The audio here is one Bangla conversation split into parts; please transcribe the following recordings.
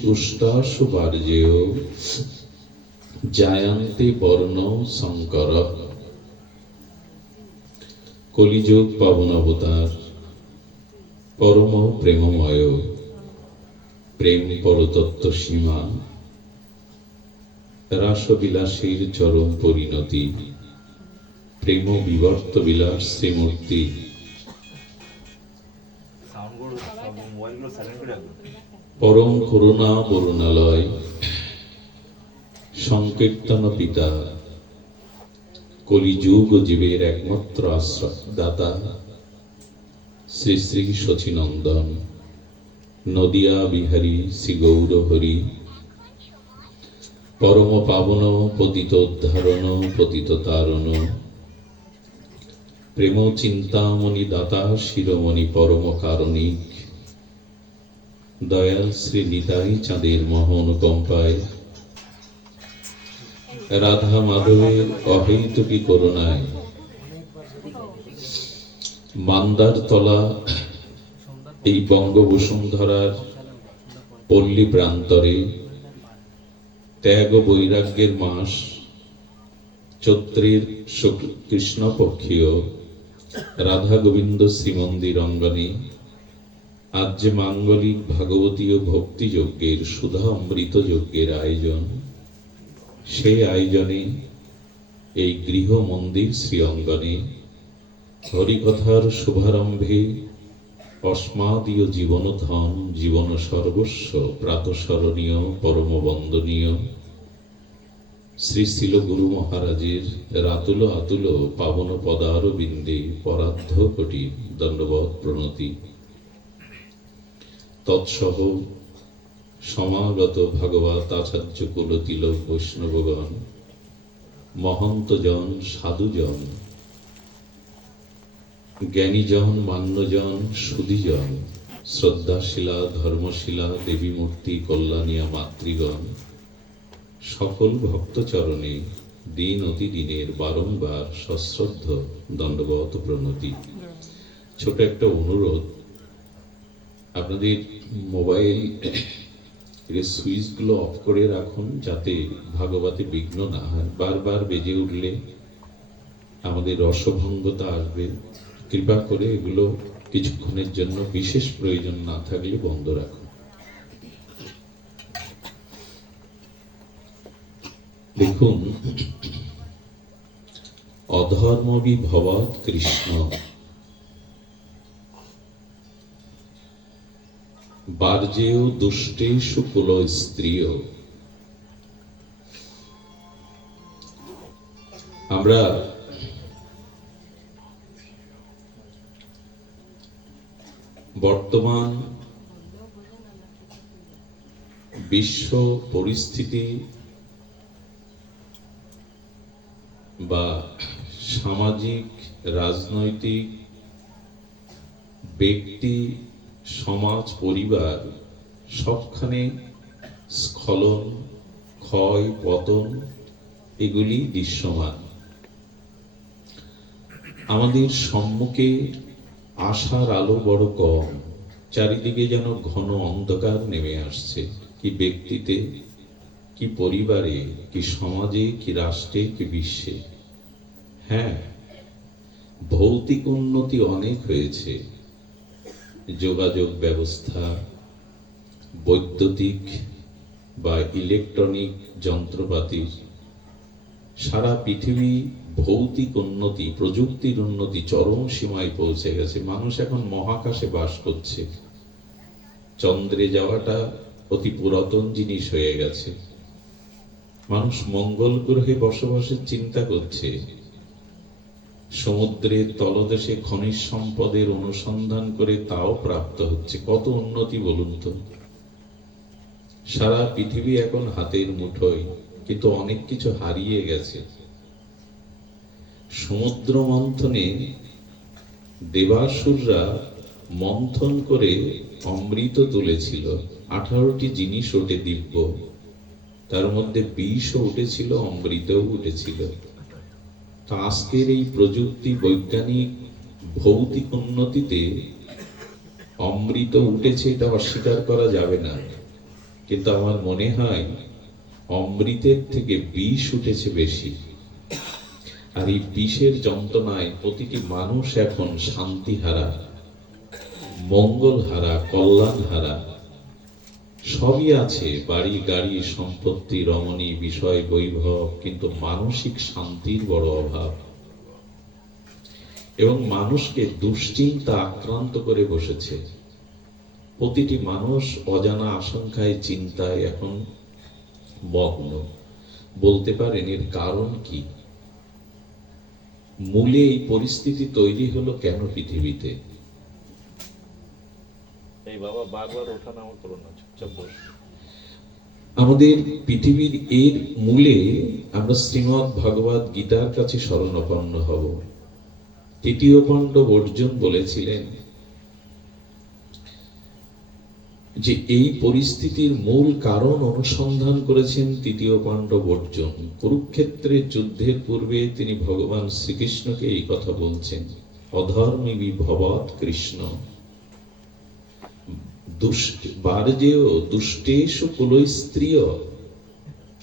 পুষ্টাসু বার্জেয় জায়ন্তে বর্ণ শঙ্কর। কলিযুগ পাবন অবতার, পরম প্রেমময়, প্রেম পরতত্ত্ব সীমা, রাসবিলাসীর চরম পরিণতি, প্রেম বিবর্ত বিলাস শ্রীমূর্তি। পরম করুণা বরুণালয়, সংকীর্তন পিতা, কলিযুগ জীবের একমাত্র আশ্রয় দাতা, শ্রী শ্রী শচীনন্দন নদিয়া বিহারী শ্রী গৌর হরি। পরম পাবন পতিত উদ্ধারণ পতিত তারণ, প্রেম চিন্তামণি দাতা শিরোমণি পরম কারণিক, দয়াল শ্রী নিতাই চাঁদের মহানুকম্পায়, রাধা মাধবের অহৈতুকী করুণায়, মান্দার তলা এই বঙ্গবসুন্ধরার পল্লী প্রান্তরে ত্যাগ বৈরাগ্যের মাস চৈত্রের কৃষ্ণপক্ষীয় রাধা গোবিন্দ শ্রীমন্দির অঙ্গনে আজ যে মাঙ্গলিক ভাগবতীয় ভক্তি যজ্ঞের সুধা অমৃত যজ্ঞের আয়োজন, সেই আয়োজনে এই গৃহ মন্দির শ্রী অঙ্গনে হরিকথার শুভারম্ভে অস্মাদীয় জীবন ধন জীবন সর্বস্ব প্রাতঃস্মরণীয় পরম বন্দনীয় শ্রী শিল গুরু মহারাজের রাতুল আতুল পাবন পদারবিন্দে পরার্ধ কোটি দণ্ডবৎ প্রণতি। তৎসহ সমাগত ভাগবত আচার্য কুল তিলক বৈষ্ণবগণ, মহন্তজন, সাধুজন, জ্ঞানীজন, মান্যজন, সুধীজন, শ্রদ্ধাশীলা ধর্মশীলা দেবী মূর্তি কল্যাণিয়া মাতৃগণ, সকল ভক্তচরণে দিন অতি দিনের বারংবার সশ্রদ্ধ দণ্ডবৎ প্রণতি। ছোট একটা অনুরোধ, আপনাদের মোবাইল সুইচগুলো অফ করে রাখুন যাতে ভাগবতে বিঘ্ন না হয়। বারবার বেজে উঠলে আমাদের রসভঙ্গতা আসবে। কৃপা করে এগুলো কিছুক্ষণের জন্য বিশেষ প্রয়োজন না থাকলে বন্ধ রাখুন। দেখুন, অধর্মবি ভবাৎ কৃষ্ণ বার্জেয় দুষ্টেষু কুল স্ত্রীয়। আমরা বর্তমান বিশ্ব পরিস্থিতি বা সামাজিক রাজনৈতিক ব্যক্তি সমাজ পরিবার সবখানে স্খলন ক্ষয় পতন এগুলি দৃশ্যমান। আমাদের সম্মুখে আশার আলো বড় কম, চারিদিকে যেন ঘন অন্ধকার নেমে আসছে। কি ব্যক্তিতে, কি পরিবারে, কি সমাজে, কি রাষ্ট্রে, কি বিশ্বে। হ্যাঁ, ভৌতিক উন্নতি অনেক হয়েছে, যোগাযোগ ব্যবস্থা, বৈদ্যুতিক বা ইলেকট্রনিক যন্ত্রপাতি, সারা পৃথিবী ভৌতিক উন্নতি, প্রযুক্তির উন্নতি চরম সীমায় পৌঁছে গেছে। মানুষ এখন মহাকাশে বাস করছে, চন্দ্রে যাওয়াটা অতি পুরাতন জিনিস হয়ে গেছে। মানুষ মঙ্গল গ্রহে বসবাসের চিন্তা করছে, সমুদ্রের তলদেশে খনিজ সম্পদের অনুসন্ধান করে তাও প্রাপ্ত হচ্ছে। কত উন্নতি বলুন তো। সারা পৃথিবী এখন হাতের মুঠোয়, কিন্তু অনেক কিছু হারিয়ে গেছে। সমুদ্র মন্থনে দেবাসুররা মন্থন করে অমৃত তুলেছিল। 18টি জিনিস ওঠে দিব্য, তার মধ্যে বিষও উঠেছিল, অমৃতও উঠেছিল। তা আজকের এই প্রযুক্তি বৈজ্ঞানিক ভৌতিক উন্নতিতে অমৃত উঠেছে, এটা অস্বীকার করা যাবে না। কিন্তু আমার মনে হয় অমৃতের থেকে বিষ উঠেছে বেশি। আর এই বিষের যন্ত্রণায় প্রতিটি মানুষ এখন শান্তিহারা, মঙ্গলহারা, কল্যাণহারা। সবই আছে, বাড়ি গাড়ি সম্পত্তি রমণী বিষয় বৈভব, কিন্তু মানসিক শান্তির বড় অভাব। এবং মানুষকে দুশ্চিন্তা আক্রান্ত করে বসেছে। প্রতিটি মানুষ অজানা আশঙ্কায় চিন্তায় এখন মগ্ন। বলতে পারেন এর কারণ কি? মূলে এই পরিস্থিতি তৈরি হলো কেন পৃথিবীতে? এই বাবা বারবার ওঠানামা করো না, চুপচাপ বস। আমাদের পৃথিবীর এর মূলে আমরা শ্রীমদ্ ভগবদ গীতার কাছে শরণাপন্ন হব। তৃতীয় পাণ্ডব অর্জুন বলেছিলেন যে এই পরিস্থিতির মূল কারণ অনুসন্ধান করেছেন তৃতীয় পাণ্ডব অর্জুন। কুরুক্ষেত্রের যুদ্ধের পূর্বে তিনি ভগবান শ্রীকৃষ্ণকে এই কথা বলছেন, অধর্মী বিভবৎ কৃষ্ণ বার্জেয় দুষ্টেষু কুলই স্ত্রিয়।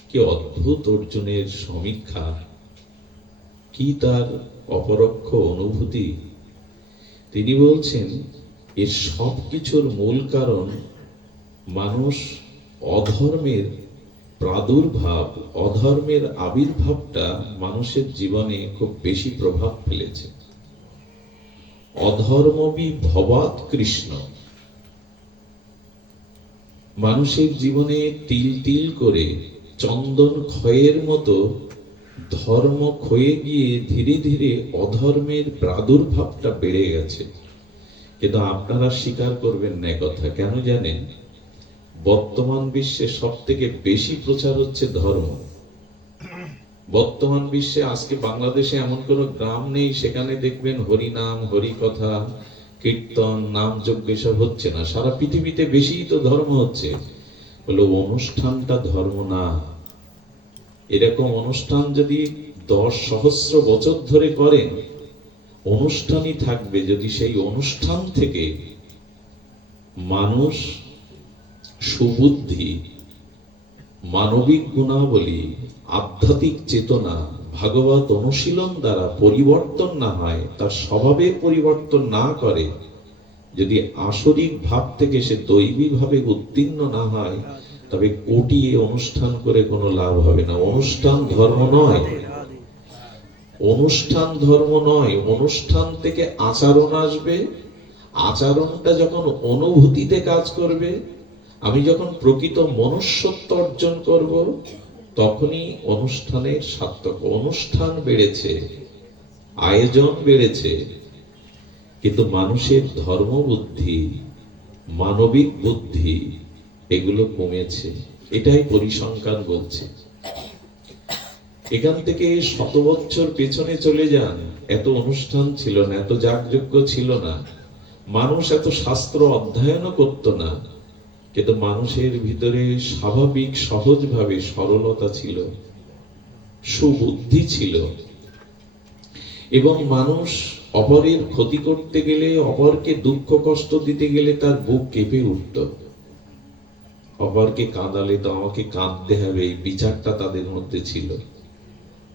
কি অদ্ভুত অর্জুনের সমীক্ষা, কি তার অপরোক্ষ অনুভূতি। তিনি বলছেন এর সব কিছুর মূল কারণ মানুষ অধর্মের প্রাদুর্ভাব, অধর্মের আবির্ভাবটা মানুষের জীবনে খুব বেশি প্রভাব ফেলেছে। অধর্মবি ভবাৎ কৃষ্ণ। মানুষের জীবনে তিল তিল করে চন্দন ক্ষয়ের মতো ধর্ম ক্ষয়ে গিয়ে ধীরে ধীরে অধর্মের প্রাদুর্ভাবটা বেড়ে গেছে। কিন্তু আপনারা স্বীকার করবেন না কথা। কেন জানেন? বর্তমান বিশ্বে সব থেকে বেশি প্রচার হচ্ছে ধর্ম। বর্তমান বিশ্বে আজকে বাংলাদেশে এমন কোন গ্রাম নেই সেখানে দেখবেন হরিনাম, হরিকথা, কীর্তন, নাম যজ্ঞ এসব হচ্ছে না। সারা পৃথিবীতে বেশি তো ধর্ম হচ্ছে। বলে অনুষ্ঠানটা ধর্ম না। এরকম অনুষ্ঠান যদি 10 সহস্র বছর ধরে করেন, অনুষ্ঠানই থাকবে যদি সেই অনুষ্ঠান থেকে মানুষ সুবুদ্ধি, মানবিক গুণাবলী, আধ্যাত্মিক চেতনা, ভাগবত অনুশীলন দ্বারা পরিবর্তন না হয়, তার স্বভাবের পরিবর্তন না করে, যদি আসরিক ভাব থেকে সে দৈবী ভাবে উত্তীর্ণ না হয়, তবে কোটি অনুষ্ঠান করে কোনো লাভ হবে না। অনুষ্ঠান ধর্ম নয়, অনুষ্ঠান ধর্ম নয়। অনুষ্ঠান থেকে আচরণ আসবে। আচরণটা যখন অনুভূতিতে কাজ করবে, আমি যখন প্রকৃত মনুষ্যত্ব অর্জন করব, তখনই অনুষ্ঠানের সার্থক। অনুষ্ঠান বেড়েছে, আয়োজন বেড়েছে, কিন্তু মানুষের ধর্ম বুদ্ধি, মানবিক বুদ্ধি এগুলো কমেছে। এটাই পরিসংখ্যান বলছে। এখান থেকে 100 বছর পেছনে চলে যান, এত অনুষ্ঠান ছিল না, এত যাগযজ্ঞ ছিল না, মানুষ এত শাস্ত্র অধ্যয়নও করত না, কিন্তু মানুষের ভিতরে স্বাভাবিক সহজভাবে সরলতা ছিল, সুবুদ্ধি ছিল। এবং মানুষ অপরের ক্ষতি করতে গেলে, অপরকে দুঃখ কষ্ট দিতে গেলে তার বুক কেঁপে উঠত। অপরকে কাঁদালে তো আমাকে কাঁদতে হবে, এই বিচারটা তাদের মধ্যে ছিল।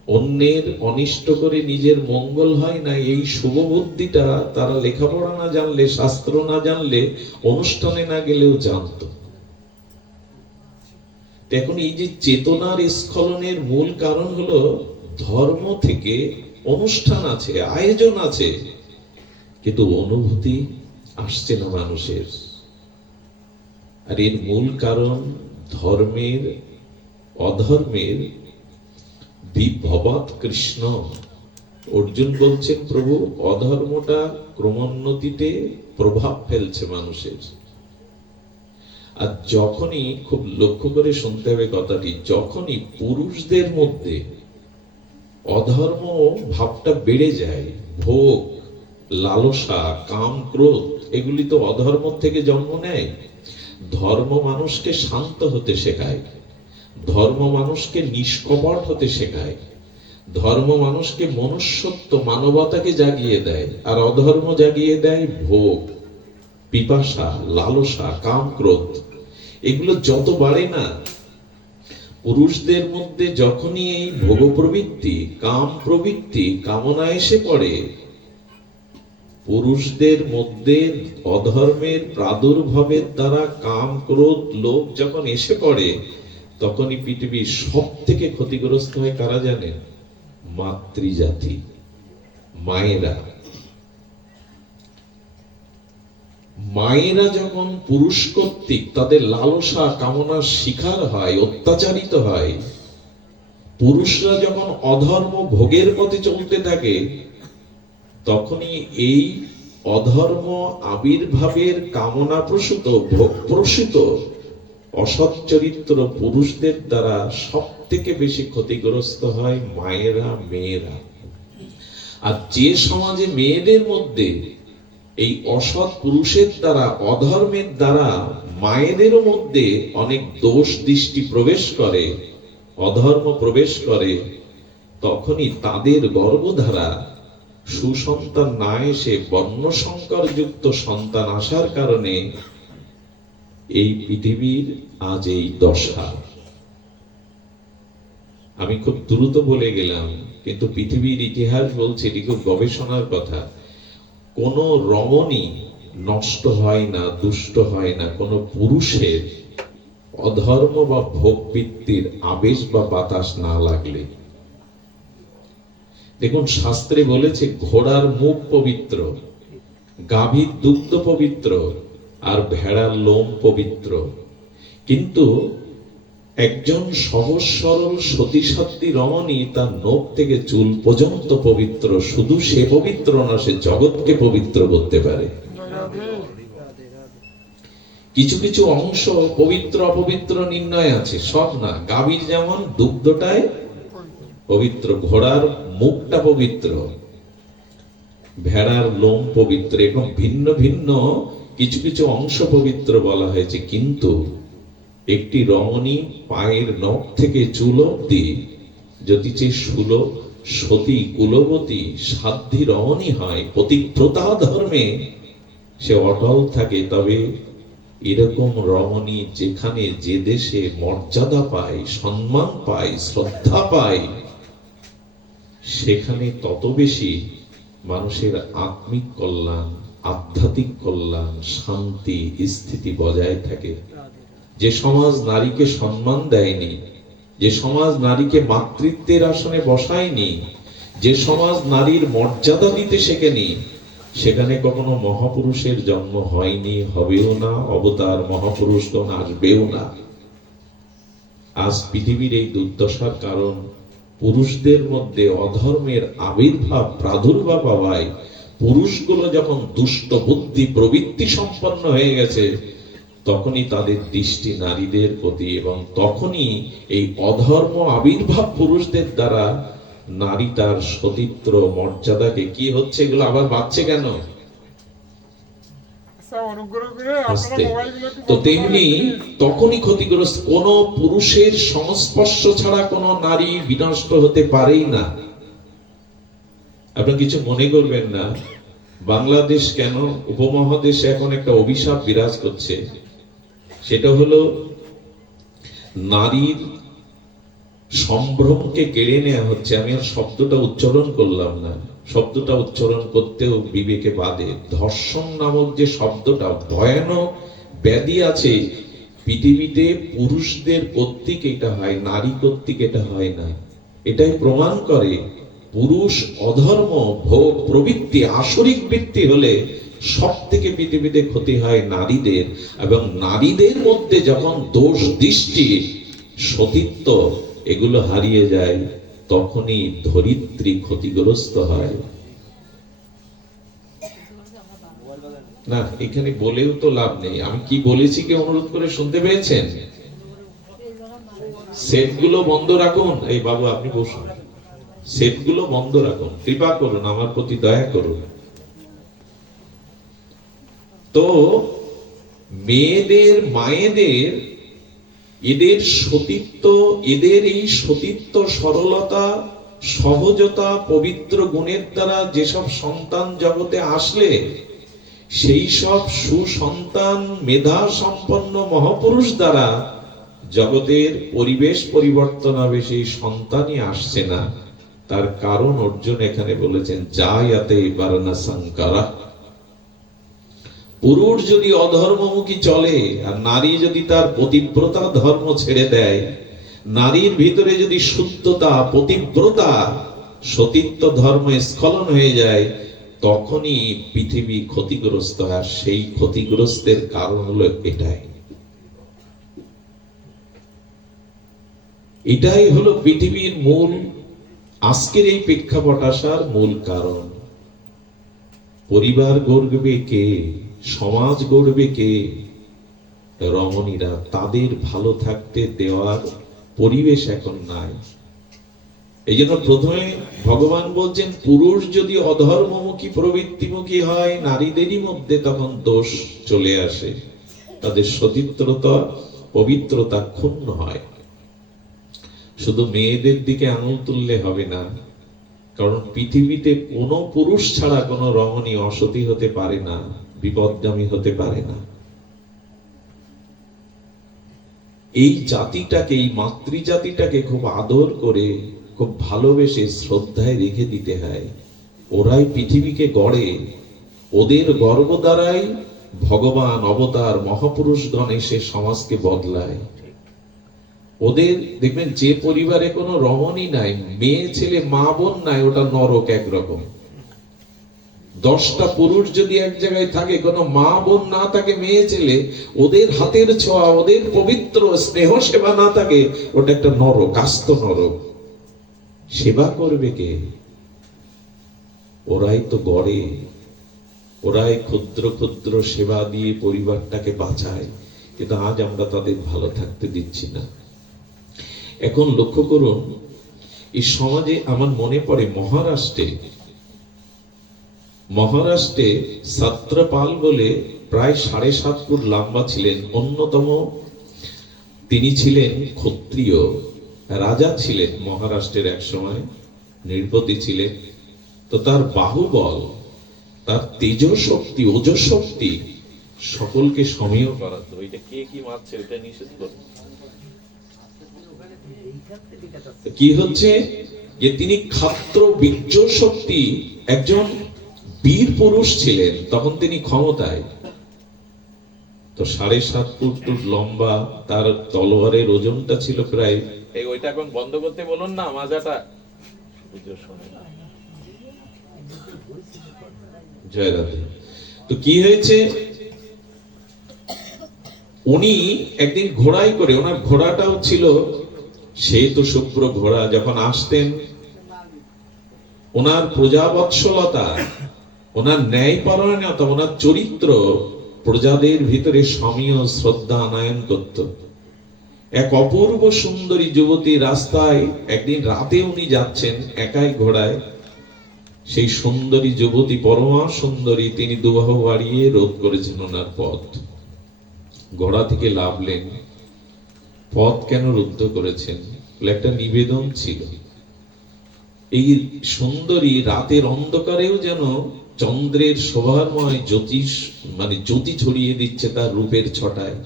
অন্যের অনিষ্ট করে নিজের মঙ্গল হয় না, এই শুভ বুদ্ধিটা তারা লেখাপড়া না জানলে, শাস্ত্র না জানলে, অনুষ্ঠানে না গেলেও জানত। এখন এই যে চেতনার স্খলনের মূল কারণ হলো ধর্ম থেকে অনুষ্ঠান আছে, আয়োজন আছে, কিন্তু অনুভূতি আসছে না মানুষের। আর এর মূল কারণ ধর্মের, অধর্মের বিভবৎ কৃষ্ণ। অর্জুন বলছেন প্রভু অধর্মটা ক্রমোন্নতিতে প্রভাব ফেলছে মানুষের। আর যখনই, খুব লক্ষ্য করে শুনতে হবে কথাটি, যখনই পুরুষদের মধ্যে অধর্ম ভাবটা বেড়ে যায়, ভোগ, লালসা, কাম, ক্রোধ, এগুলি তো অধর্ম থেকে জন্ম নেয়। ধর্ম মানুষকে শান্ত হতে শেখায়, ধর্ম মানুষকে নিষ্কপট হতে শেখায়, ধর্ম মানুষকে মনুষ্যত্ব, মানবতাকে জাগিয়ে দেয়। আর অধর্ম জাগিয়ে দেয় ভোগ, পিপাসা, লালসা, কাম, ক্রোধ। এগুলো যত বাড়ে না, পুরুষদের মধ্যে যখনই এই ভোগ প্রবৃত্তি, কাম প্রবৃত্তি, কামনা এসে পড়ে, পুরুষদের মধ্যে অধর্মের প্রাদুর্ভাবের দ্বারা কাম, ক্রোধ, লোভ যখন এসে পড়ে, তখনই পৃথিবীর সব থেকে ক্ষতিগ্রস্ত হয় কারা জানেন? মাতৃজাতি, মায়েরা। মায়েরা যখন পুরুষ কর্তৃক তাদের লালসা কামনার শিকার হয়, অত্যাচারিত হয়, পুরুষরা যখন অধর্ম ভোগের পথে চলতে থাকে, তখনই এই অধর্ম আবির্ভাবের কামনা প্রসূত, ভোগ প্রসূত অসৎ চরিত্র পুরুষদের দ্বারা সব থেকে বেশি ক্ষতিগ্রস্ত হয় মায়েরা, মেয়েরা। আর যে সমাজে মেয়েদের মধ্যে এই অসৎ পুরুষের দ্বারা, অধর্মের দ্বারা মায়েদের মধ্যে অনেক দোষ দৃষ্টি প্রবেশ করে, অধর্ম প্রবেশ করে, তখনই তাদের গর্ভধারা সুসন্তান না এসে বর্ণসংকর যুক্ত সন্তান আসার কারণে এই পৃথিবীর আজ এই দশা। আমি খুব দ্রুত বলে গেলাম, কিন্তু পৃথিবীর ইতিহাস বলছে, এটি খুব গবেষণার কথা, কোন রমণী নষ্ট হয় না, দুষ্ট হয় না কোন পুরুষের অধর্ম বা ভোগবৃত্তির আবেশ বা বাতাস না লাগলে। দেখুন, শাস্ত্রে বলেছে ঘোড়ার মুখ পবিত্র, গাভীর দুগ্ধ পবিত্র, আর ভেড়ার লোম পবিত্র, কিন্তু একজন সহজ সরল সতীসাধ্বী রমণী তার নখ থেকে চুল পর্যন্ত পবিত্র। শুধু সে পবিত্র না, সে জগৎকে পবিত্র করতে পারে। কিছু কিছু অংশ পবিত্র অপবিত্র নির্ণয় আছে, সব না। গাভীর যেমন দুগ্ধটাই পবিত্র, ঘোড়ার মুখটা পবিত্র, ভেড়ার লোম পবিত্র, এবং ভিন্ন ভিন্ন কিছু কিছু অংশ পবিত্র বলা হয়েছে। কিন্তু একটি রমণী পায়ের নখ থেকে চুল অবধি যদি সতী, কুলবতী, সাধ্বী রমণী হয়, পতিব্রতা ধর্মে সে অটল থাকে, তবে এরকম রমণী যেখানে যে দেশে মর্যাদা পায়, সম্মান পায়, শ্রদ্ধা পায়, সেখানে তত বেশি মানুষের আত্মিক কল্যাণ, আধ্যাত্মিক কল্যাণ, শান্তি, স্থিতি বজায় থাকে। যে সমাজ নারীকে সম্মান দেয়নি, যে সমাজ নারীকে মাতৃত্বের আসনে বসায়নি, যে সমাজ নারীর মর্যাদা দিতে শেখেনি, সেখানে কখনো মহাপুরুষের জন্ম হয়নি, হবেও না, অবতার মহাপুরুষগণ আসবেও না। আজ পৃথিবীর এই দুর্দশার কারণ পুরুষদের মধ্যে অধর্মের আবির্ভাব, প্রাদুর্ভাব হওয়ায় পুরুষগুলো যখন দুষ্ট বুদ্ধি প্রবৃত্তি সম্পন্ন হয়ে গেছে, তখনই তাদের দৃষ্টি নারীদের প্রতি, এবং তখনই এই অধর্ম আবির্ভাব পুরুষদের দ্বারা নারী তার সতীত্ব মর্যাদাকে, কি হচ্ছে এগুলো আবার বাড়ছে কেন? তো তেমনি তখনই ক্ষতিগ্রস্ত। কোন পুরুষের সংস্পর্শ ছাড়া কোন নারী বিনষ্ট হতে পারেই না। আপনি কিছু মনে করবেন না, বাংলাদেশ কেন, উপমহাদেশে এখন একটা অভিশাপ বিরাজ করছে, সেটা হলো নারীর সম্ভ্রমকে কেড়ে নেওয়া হচ্ছে। আমি আর শব্দটা উচ্চারণ করলাম না, শব্দটা উচ্চারণ করতেও বিবেকে বাধে। ধর্ষণ নামক যে শব্দটা, ভয়ানক ব্যাধি আছে পৃথিবীতে, পুরুষদের কর্তৃক এটা হয়, নারী কর্তৃক এটা হয় না। এটাই প্রমাণ করে পুরুষ অধর্ম, ভোগ প্রবৃত্তি, আসরিক বৃত্তি হলে সব থেকে পৃথিবীতে ক্ষতি হয় নারীদের। এবং নারীদের মধ্যে যখন দোষ দৃষ্টি, সতীত্ব এগুলো হারিয়ে যায়, তখনই ধরিত্রী ক্ষতিগ্রস্ত হয়। না, এখানে বলেও তো লাভ নেই। আমি কি বলেছি কি অনুরোধ করে শুনতে পেয়েছেন? সেটগুলো বন্ধ রাখুন। এই বাবু, আপনি বসুন। সেটগুলো বন্ধ রাখুন, কৃপা করুন, আমার প্রতি দয়া করুন। তো মেয়েদের, মায়েদের, এদের সতীত্ব, এদের এই সতীত্ব, সরলতা, সহজতা, পবিত্র গুণের দ্বারা যেসব সন্তান জগতে আসলে, সেই সব সুসন্তান মেধা সম্পন্ন মহাপুরুষ দ্বারা জগতের পরিবেশ পরিবর্তন হবে, সেই সন্তানই আসছে না। তার কারণ অর্জুন এখানে বলেছেন জায়াতে বারণাসংকারা। পুরুষ যদি অধর্মমুখী চলে আর নারী যদি তার পতিব্রতা ধর্ম ছেড়ে দেয়, নারীর ভিতরে যদি শুদ্ধতা, পতিব্রতা, সতীত্ব ধর্ম স্খলন হয়ে যায়, তখনই পৃথিবী ক্ষতিগ্রস্ত হয়। আর সেই ক্ষতিগ্রস্তের কারণ হলো এটাই হলো পৃথিবীর মূল, আজকের এই প্রেক্ষাপট আসার মূল কারণ। পরিবার গড়বে কে, সমাজ গড়বে কে? রমণীরা। তাদের ভালো থাকতে দেওয়ার পরিবেশ এখন নাই। এই জন্য প্রথমে ভগবান বলছেন পুরুষ যদি অধর্মমুখী প্রবৃত্তিমুখী হয়, নারীদেরই মধ্যে তখন দোষ চলে আসে, তাদের সতীত্বতা, পবিত্রতা ক্ষুণ্ণ হয়। শুধু মেয়েদের দিকে আঙুল তুললে হবে না, কারণ পৃথিবীতে কোনো পুরুষ ছাড়া কোনো রমণী অসতী হতে পারে না, বিপদগামী হতে পারে না। এই জাতিটাকে, এই মাতৃজাতিটাকে খুব আদর করে, খুব ভালোবেসে, শ্রদ্ধায় রেখে দিতে হয়। ওরাই পৃথিবীকে গড়ে, ওদের গর্ব দ্বারাই ভগবান অবতার মহাপুরুষগণ এসে সমাজকে বদলায়। ওদের দেখবেন যে পরিবারে কোনো রমণী নাই, মেয়ে ছেলে মা বোন নাই, ওটা নরক একরকম। 10টা পুরুষ যদি এক জায়গায় থাকে, কোনো মা বোন না থাকে, মেয়ে ছেলে, ওদের হাতের ছোঁয়া, ওদের পবিত্র স্নেহ সেবা না থাকে, ওটা একটা নরক, আস্ত নরক। সেবা করবে কে? ওরাই তো গড়ে, ওরাই ক্ষুদ্র ক্ষুদ্র সেবা দিয়ে পরিবারটাকে বাঁচায়। কিন্তু আজ আমরা তাদের ভালো থাকতে দিচ্ছি না। এখন লক্ষ্য করুন, এই সমাজে আমার মনে পড়ে মহারাষ্ট্রে ছাত্রপাল বলে প্রায় 7.5 ফুট লম্বা ছিলেন, অন্যতম। তিনি ছিলেন ক্ষত্রিয় রাজা, ছিলেন মহারাষ্ট্রের এক সময়, নৃপতি ছিলেন। তো তার বাহুবল, তার তেজশক্তি, ওজশক্তি সকলকে সমীহ করা। তো ওইটা কে কি মারছে ওটা নিষেধ করো। কি হচ্ছে যে তিনি ক্ষাত্র বীর্য শক্তি, একজন বীর পুরুষ ছিলেন, তখন তিনি ক্ষমতায়। তো 7.5 ফুট লম্বা, তার তলোয়ারের ওজনটা ছিল প্রায়। এই ওইটা এখন বন্ধ করতে বলুন না, মাজাটা জয় রাধে। তো কি হয়েছে, উনি একদিন ঘোড়ায় করে, ওনার ঘোড়াটাও ছিল শ্বেত শুভ্র ঘোড়া। যখন আসতেন, ওনার প্রজাবৎসলতা, ওনার ন্যায়পরায়ণতা, ওনার চরিত্র প্রজাদের ভিতরে সমীহ শ্রদ্ধা আনয়ন করত। এক অপূর্ব সুন্দরী যুবতী রাস্তায় একদিন রাতে উনি যাচ্ছেন একাই ঘোড়ায়। সেই সুন্দরী যুবতী, পরমা সুন্দরী, তিনি দুবাহু বাড়িয়ে রোধ করেছেন ওনার পথ। ঘোড়া থেকে নামলেন, পথ কেন রুদ্ধ করেছেন? একটা নিবেদন ছিল। এই সুন্দরী রাতের অন্ধকারেও যেন চন্দ্রের শোভাময় জ্যোতিষ, মানে জ্যোতি ছড়িয়ে দিচ্ছে তার রূপের ছটায়।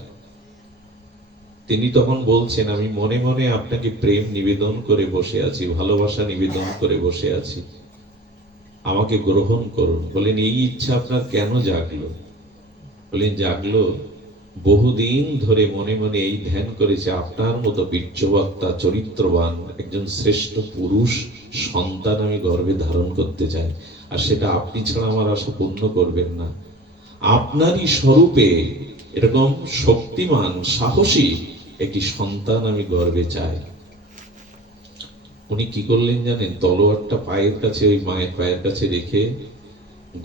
তিনি তখন বলছেন, আমি মনে মনে আপনাকে প্রেম নিবেদন করে বসে আছি, ভালোবাসা নিবেদন করে বসে আছি, আমাকে গ্রহণ করুন। বলেন, এই ইচ্ছা আপনার কেন জাগলো? বলেন, জাগলো বহুদিন ধরে মনে মনে এই ধ্যান করেছে, আপনার মতো বীর্যবত্তা, চরিত্রবান একজন শ্রেষ্ঠ পুরুষ সন্তান আমি গর্ভে ধারণ করতে চাই। আর সেটা আপনি ছাড়া আমার আশা পূর্ণ করবেন না। আপনারই স্বরূপে এরকম শক্তিমান, সাহসী একটি সন্তান আমি গর্ভে চাই। উনি কি করলেন জানেন? তলোয়ারটা পায়ের কাছে, ওই মায়ের পায়ের কাছে রেখে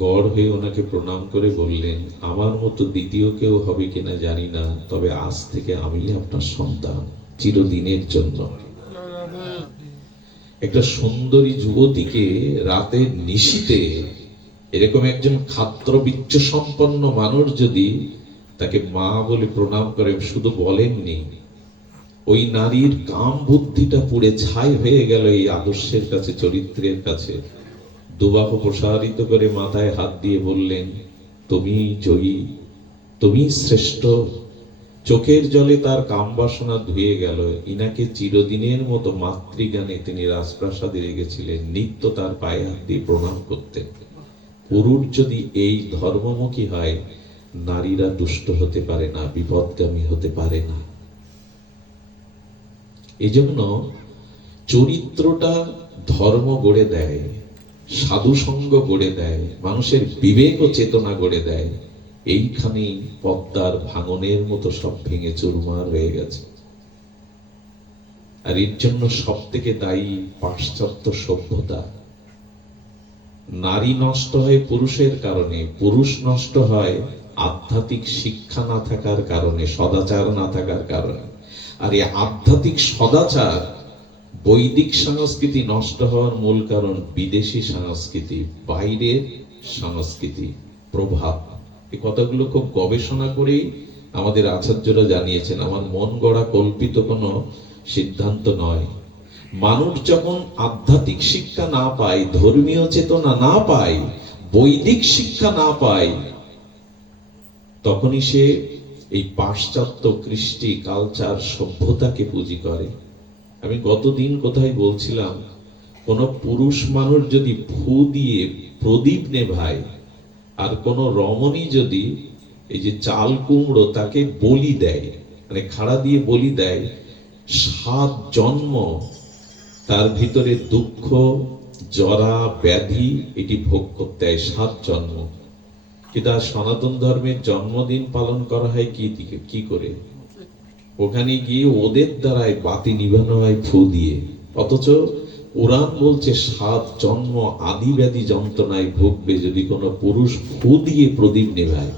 গড় হয়ে ওনাকে প্রণাম করে বললেন, আমার মতো দ্বিতীয় কেউ হবে কিনা জানি না, তবে আজ থেকে আমি আপনার সন্তান, চিরদিনের জন্য। একটা সুন্দরী যুবতীকে রাতের নিশীথে এরকম একজন ক্ষাত্রবীর্য সম্পন্ন মানুষ যদি তাকে মা বলে প্রণাম করে, শুধু বলেননি, ওই নারীর কাম বুদ্ধিটা পুড়ে ছাই হয়ে গেল এই আদর্শের কাছে, চরিত্রের কাছে। দুবাহু প্রসারিত করে মাথায় হাত দিয়ে বললেন, তুমি জয়ী, তুমি শ্রেষ্ঠ। চোখের জলে তার কাম বাসনা ধুয়ে গেল। ইনাকে চিরদিনের মতো মাতৃগানে তিনি রাজপ্রাসাদে রেখেছিলেন, নিত্য তার পায়ে হাত দিয়ে প্রণাম করতেন। পুরুষ যদি এই ধর্মমুখী হয়, নারীরা দুষ্ট হতে পারে না, বিপদগামী হতে পারে না। এজন্য চরিত্রটা ধর্ম গড়ে দেয়, সাধু সঙ্গ গড়ে দেয়, মানুষের বিবেক ও চেতনা গড়ে দেয়। এইখানেই পদ্মার ভাঙনের মতো সব ভেঙে চুরমার হয়ে গেছে। আর এর জন্য সব থেকে দায়ী পাশ্চাত্য সভ্যতা। নারী নষ্ট হয় পুরুষের কারণে, পুরুষ নষ্ট হয় আধ্যাত্মিক শিক্ষা না থাকার কারণে, সদাচার না থাকার কারণে। আর এই আধ্যাত্মিক সদাচার, বৈদিক সংস্কৃতি নষ্ট হওয়ার মূল কারণ বিদেশি সংস্কৃতি, বাইরের সংস্কৃতি প্রভাব। এই কথাগুলো খুব গবেষণা করেই আমাদের আচার্যরা জানিয়েছেন। আমার মন গড়া কল্পিত কোনো সিদ্ধান্ত নয়। মানুষ যখন আধ্যাত্মিক শিক্ষা না পায়, ধর্মীয় চেতনা না পায়, বৈদিক শিক্ষা না পায়, তখনই সে এই পাশ্চাত্য কৃষ্টি, কালচার, সভ্যতাকে পুঁজি করে। আমি গতদিন কোথায় বলছিলাম, কোন পুরুষ মানুষ যদি ফু দিয়ে প্রদীপ নেভায়, আর কোন রমণী যদি এই যে চাল কুমড়ো তাকে বলি দেয়, মানে খাড়া দিয়ে বলি দেয়, 7 জন্ম তার ভিতরে দুঃখ, জরা, ব্যাধি এটি ভোগ করতে হয় 7 জন্ম। কিন্তু সনাতন ধর্মের জন্মদিন পালন করা হয় কি করে? ওখানে গিয়ে ওদের দ্বারাই বাতি নিভানো হয় ফু দিয়ে। অথচ পুরাণ বলছে 7 জন্ম আদি ব্যাধি যন্ত্রণায় ভুগবে যদি কোনো পুরুষ ফু দিয়ে প্রদীপ নেভায়।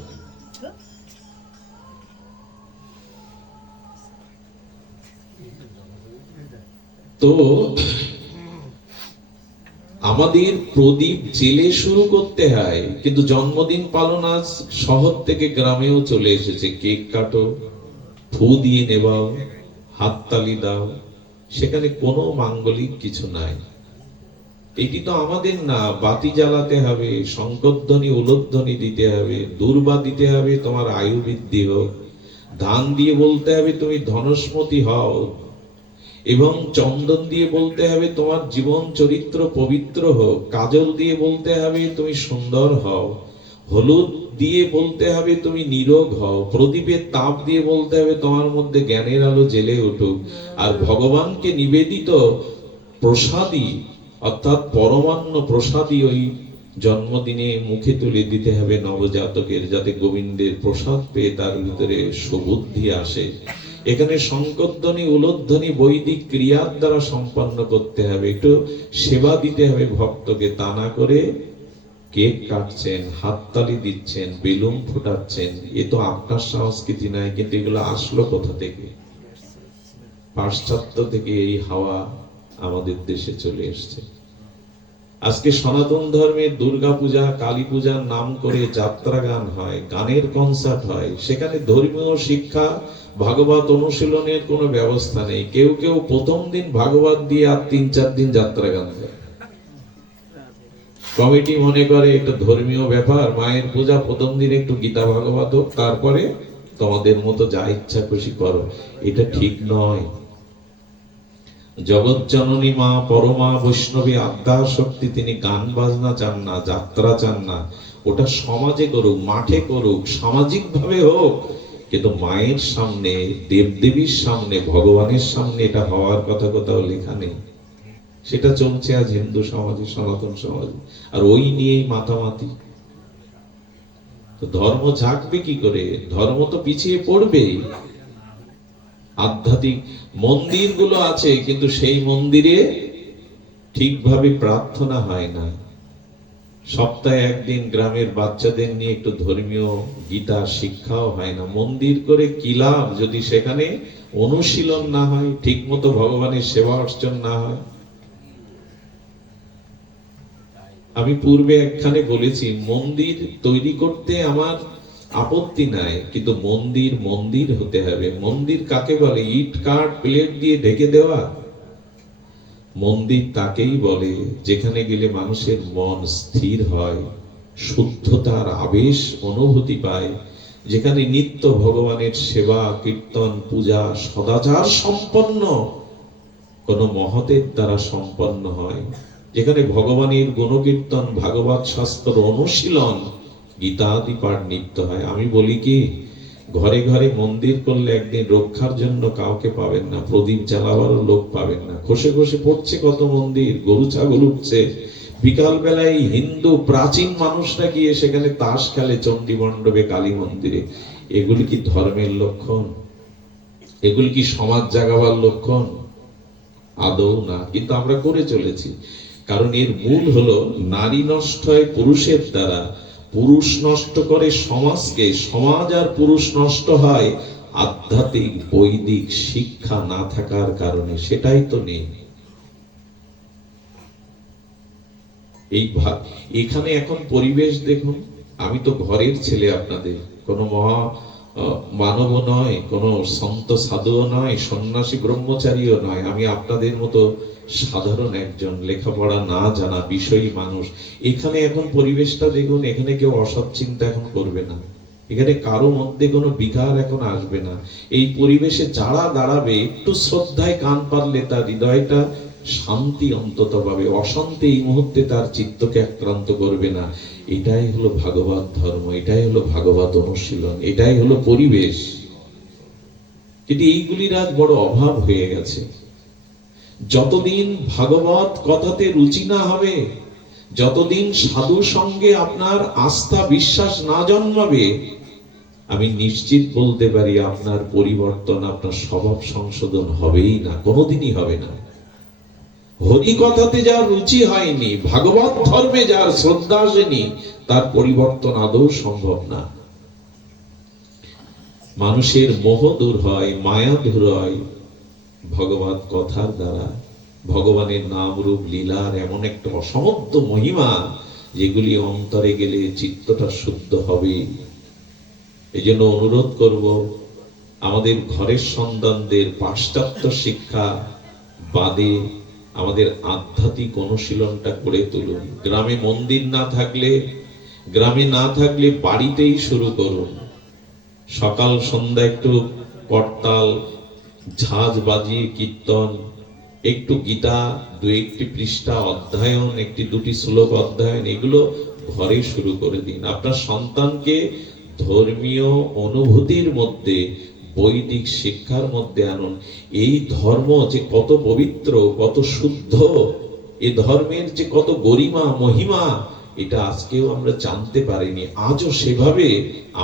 তো আমাদের প্রদীপ জেলে শুরু করতে হয়, কিন্তু জন্মদিন পালন আজ শহর থেকে গ্রামেও চলে এসেছে। কেক কাটো, ফু দিয়ে নেবাও, হাততালি দাও, সেখানে কোনো মাঙ্গলিক কিছু নাই। এটি তো আমাদের না। বাতি জ্বালাতে হবে, শঙ্করধ্বনি উলধ্বনি দিতে হবে, দুর্বা দিতে হবে তোমার আয়ু বৃদ্ধি হোক, ধান দিয়ে বলতে হবে তুমি ধনস্মতি হও, এবং চন্দন দিয়ে বলতে হবে তোমার জীবন চরিত্র পবিত্র হোক, কাজল দিয়ে বলতে হবে তুমি সুন্দর হও, হলুদ দিয়ে বলতে হবে তুমি নিরোগ হও, প্রদীপের তাপ দিয়ে বলতে হবে তোমার মধ্যে জ্ঞানের আলো জেলে উঠুক। আর ভগবানকে নিবেদিত প্রসাদী অর্থাৎ পরমান্ন প্রসাদী ওই জন্মদিনে মুখে তুলে দিতে হবে নবজাতকের, যাতে গোবিন্দের প্রসাদ পেয়ে তার ভিতরে সুবুদ্ধি আসে। এখানে শঙ্করধ্বনি উলধ্বনি বৈদিক ক্রিয়ার দ্বারা সম্পন্ন করতে হবে। একটু সেবা দিতে হবে ভক্তকে, তা না করে কেক কাটছেন, হাততালি দিচ্ছেন, বেলুন ফুটাচ্ছেন, এ তো আপনার সংস্কৃতি নয়। কিন্তু এগুলো আসলো কোথা থেকে? পাশ্চাত্য থেকে এই হাওয়া আমাদের দেশে চলে এসছে। আজকে সনাতন ধর্মের দুর্গা পূজা, কালী পূজার নাম করে যাত্রা গান হয়, গানের কনসার্ট হয়, সেখানে ধর্মীয় শিক্ষা, ভাগবত অনুশীলনের কোনো ব্যবস্থা নেই। কেউ কেউ প্রথম দিন ভাগবত দিয়ে আর 3-4 দিন যাত্রা গান দেয়। কমিটি মনে করে এটা ধর্মীয় ব্যাপার, মায়ের পূজা, প্রথম দিন একটু গীতা ভাগবত হোক, তারপরে তোমাদের মতো যা ইচ্ছা খুশি করো। এটা ঠিক নয়। জগৎ জননী মা, পরমা বৈষ্ণবী আদ্যা শক্তি, তিনি গান বাজনা চান না, যাত্রা চান না। ওটা সমাজে করুক, মাঠে করুক, সামাজিক ভাবে হোক, কিন্তু মায়ের সামনে, দেবদেবীর সামনে, ভগবানের সামনে এটা হওয়ার কথা কোথাও লেখা নেই। সেটা চলছে আজ হিন্দু সমাজে, সনাতন সমাজে, আর ওই নিয়েই মাতামাতি। তো ধর্ম জাগবে কি করে? ধর্ম তো পিছিয়ে পড়বেই। আধ্যাত্মিক মন্দিরগুলো আছে, কিন্তু সেই মন্দিরে ঠিকভাবে প্রার্থনা হয় না। সপ্তাহে একদিন গ্রামের বাচ্চাদের নিয়ে একটু ধর্মীয় গীতা শিক্ষাও হয় না। মন্দির করে কি লাভ যদি সেখানে অনুশীলন না হয়, ঠিক মতো ভগবানের সেবা অর্চন না হয়? আমি পূর্বে একখানে বলেছি, মন্দির তৈরি করতে আমার আপত্তি নাই, কিন্তু মন্দির মন্দির হতে হবে। মন্দির কাকে বলে? ইট কাঠ প্লেট দিয়ে ঢেকে দেওয়া? মন্দির তাকেই বলে যেখানে গেলে মানুষের মন স্থির হয়, শুদ্ধতার আবেশ অনুভূতি পায়, যেখানে নিত্য ভগবানের সেবা কীর্তন পূজা সদাচার সম্পন্ন কোন মহতের দ্বারা সম্পন্ন হয়, যেখানে ভগবানের গুণকীর্তন ভাগবত শাস্ত্র অনুশীলন গীতাদি পাঠ নিত্য হয়। আমি বলি কি, ঘরে ঘরে মন্দির করলে একদিন রক্ষার জন্য কাউকে পাবেন না, প্রদীপ জ্বালাবারও লোক পাবেন না। খসে খসে পড়ছে কত মন্দির, গরু ছাগল উঠছে। বিকাল বেলায় হিন্দু প্রাচীন মানুষরা গিয়ে সেখানে তাস খেলে চণ্ডী মণ্ডপে, কালী মন্দিরে। এগুলি কি ধর্মের লক্ষণ? এগুলি কি সমাজ জাগাবার লক্ষণ? আদৌ না। কিন্তু আমরা করে চলেছি, কারণ এর মূল হলো নারী নষ্ট হয় পুরুষের দ্বারা, পুরুষ নষ্ট করে সমাজকে, সমাজ আর পুরুষ নষ্ট হয় আধ্যাত্মিক বৈদিক শিক্ষা না থাকার কারণে। সেটাই তো নেই। এখানে এখন পরিবেশ দেখুন। আমি তো ঘরের ছেলে, আপনাদের কোনো মহা মানব নয়, কোনো সন্ত সাধুও নয়, সন্ন্যাসী ব্রহ্মচারীও নয়। আমি আপনাদের মতো সাধারণ একজন লেখাপড়া না জানা বিষয়ী মানুষ। এখানে এখন পরিবেশটা দেখুন, এখানে কেউ অসৎ চিন্তা এখন করবে না, এখানে কারো মধ্যে কোনো বিকার এখন আসবে না। এই পরিবেশে যারা দাঁড়াবে, একটু শ্রদ্ধায় কান পারলে তার হৃদয়টা শান্তি অন্তত পাবে, অশান্তি এই মুহূর্তে তার চিত্তকে আক্রান্ত করবে না। এটাই হলো ভাগবত ধর্ম, এটাই হলো ভাগবত অনুশীলন, এটাই হলো পরিবেশ। কিন্তু এইগুলির আজ বড় অভাব হয়ে গেছে। যতদিন ভাগবত কথাতে রুচি না হবে, যতদিন সাধু সঙ্গে আপনার আস্থা বিশ্বাস না জন্মাবে, আমি নিশ্চিত বলতে পারি আপনার পরিবর্তন, আপনার স্বভাব সংশোধন হবেই না, কোনোদিনই হবে না। হরি কথাতে যার রুচি হয়নি, ভাগবত ধর্মে যার শ্রদ্ধা আসেনি, তার পরিবর্তন আদৌ সম্ভব না। মানুষের মোহ দূর হয়, মায়া দূর হয় ভগবত কথার দ্বারা। ভগবানের নাম রূপ লীলার এমন একটা অসমর্থ মহিমা, যেগুলি অন্তরে গেলে চিত্তটা শুদ্ধ হবে। এই জন্য অনুরোধ করব, আমাদের ঘরের সন্তানদের পাশ্চাত্য শিক্ষা বাদে আমাদের আধ্যাত্মিক অনুশীলনটা করে তুলুন। গ্রামে মন্দির না থাকলে, গ্রামে না থাকলে বাড়িতেই শুরু করুন। সকাল সন্ধ্যা একটু করতাল ঝাঁঝ বাজিয়ে কীর্তন, একটু গীতা দু একটি পৃষ্ঠা অধ্যয়ন, একটি দুটি শ্লোক অধ্যয়ন, এগুলো ঘরে শুরু করে দিন। আপনার সন্তানকে ধর্মীয় অনুভূতির মধ্যে, বৈদিক শিক্ষার মধ্যে আনুন। এই ধর্ম যে কত পবিত্র, কত শুদ্ধ, এ ধর্মের যে কত গরিমা মহিমা, এটা আজকেও আমরা জানতে পারিনি। আজও সেভাবে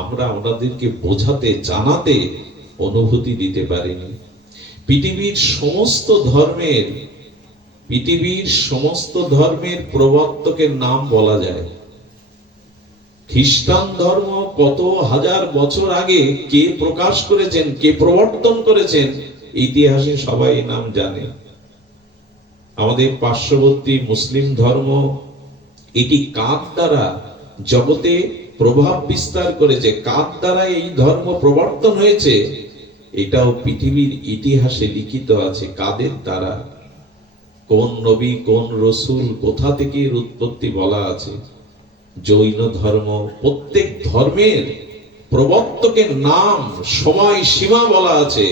আমরা আমাদেরকে বোঝাতে, জানাতে, অনুভূতি দিতে পারিনি। পৃথিবীর সমস্ত ধর্মের প্রবর্তকের নাম বলা যায়। খ্রিস্টান ধর্ম কত হাজার বছর আগে কে প্রকাশ করেছেন, কে প্রবর্তন করেছেন, ইতিহাসে সবাই নাম জানে। আমাদের পার্শ্ববর্তী মুসলিম ধর্ম, এটি কার দ্বারা জগতে প্রভাব বিস্তার করেছে, কার দ্বারা এই ধর্ম প্রবর্তন হয়েছে, এটাও পৃথিবীর ইতিহাসে লিখিত আছে। কাদের দ্বারা, কোন নবী, কোন রসুল, কোথা থেকে এর উৎপত্তি বলা আছে। জৈন ধর্ম, প্রত্যেক ধর্মের প্রবর্তকের নাম, সময় সীমা বলা আছে।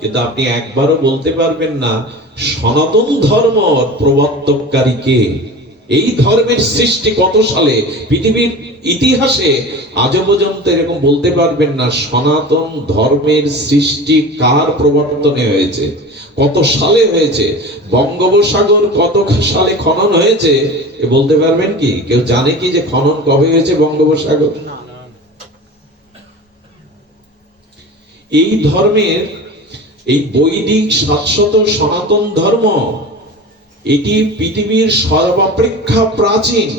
কিন্তু আপনি একবারও বলতে পারবেন না সনাতন ধর্ম প্রবর্তককারী কে, এই ধর্মের সৃষ্টি কত সালে। পৃথিবীর ইতিহাসে আজও পর্যন্ত এরকম বলতে পারবেন না সনাতন ধর্মের সৃষ্টি কার প্রবর্তনে হয়েছে, কত সালে হয়েছে। বঙ্গোপসাগর কত সালে খনন হয়েছে এ বলতে পারবেন কি? কেউ জানে কি যে খনন কবে হয়েছে বঙ্গোপসাগর? এই ধর্মের, এই বৈদিক শাশ্বত সনাতন ধর্ম, এটি পৃথিবীর সর্বাপেক্ষা প্রাচীন।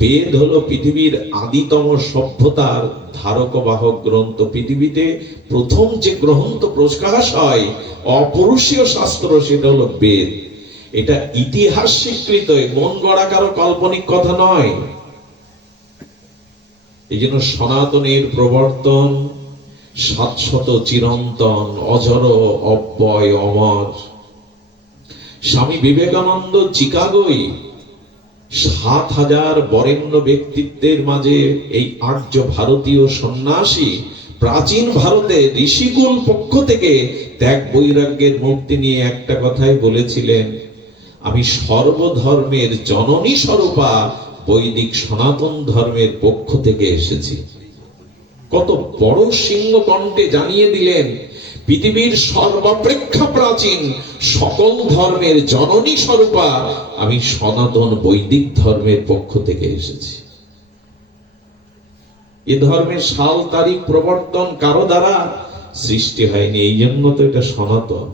বেদ হলো পৃথিবীর আদিতম সভ্যতার ধারক বাহক গ্রন্থ। পৃথিবীতে প্রথম যে গ্রন্থ প্রকাশ হয় অপরুষীয় শাস্ত্র, সেটা হলো বেদ। এটা ইতিহাস স্বীকৃত, মন গড়া কারো কাল্পনিক কথা নয়। এই জন্য সনাতনের প্রবর্তন শাশ্বত, চিরন্তন, অজর, অব্যয়, অমর। স্বামী বিবেকানন্দ চিকাগোয় 7,000 বরেণ্য ব্যক্তিত্বের মাঝে এই আর্য ভারতীয় সন্ন্যাসী প্রাচীন ভারতে ঋষিকুল পক্ষ থেকে ত্যাগ বৈরাগ্যের মূর্তি নিয়ে একটা কথাই বলেছিলেন, আমি সর্বধর্মের জননী স্বরূপা বৈদিক সনাতন ধর্মের পক্ষ থেকে এসেছি। কত বড় সিংহ কণ্ঠে জানিয়ে দিলেন, পৃথিবীর সর্বাপেক্ষা প্রাচীন সকল ধর্মের জননী স্বরূপা আমি সনাতন বৈদিক ধর্মের পক্ষ থেকে এসেছি। এ ধর্মের সাল তারিখ প্রবর্তন কারো দ্বারা সৃষ্টি হয়নি, এই জন্য তো এটা সনাতন।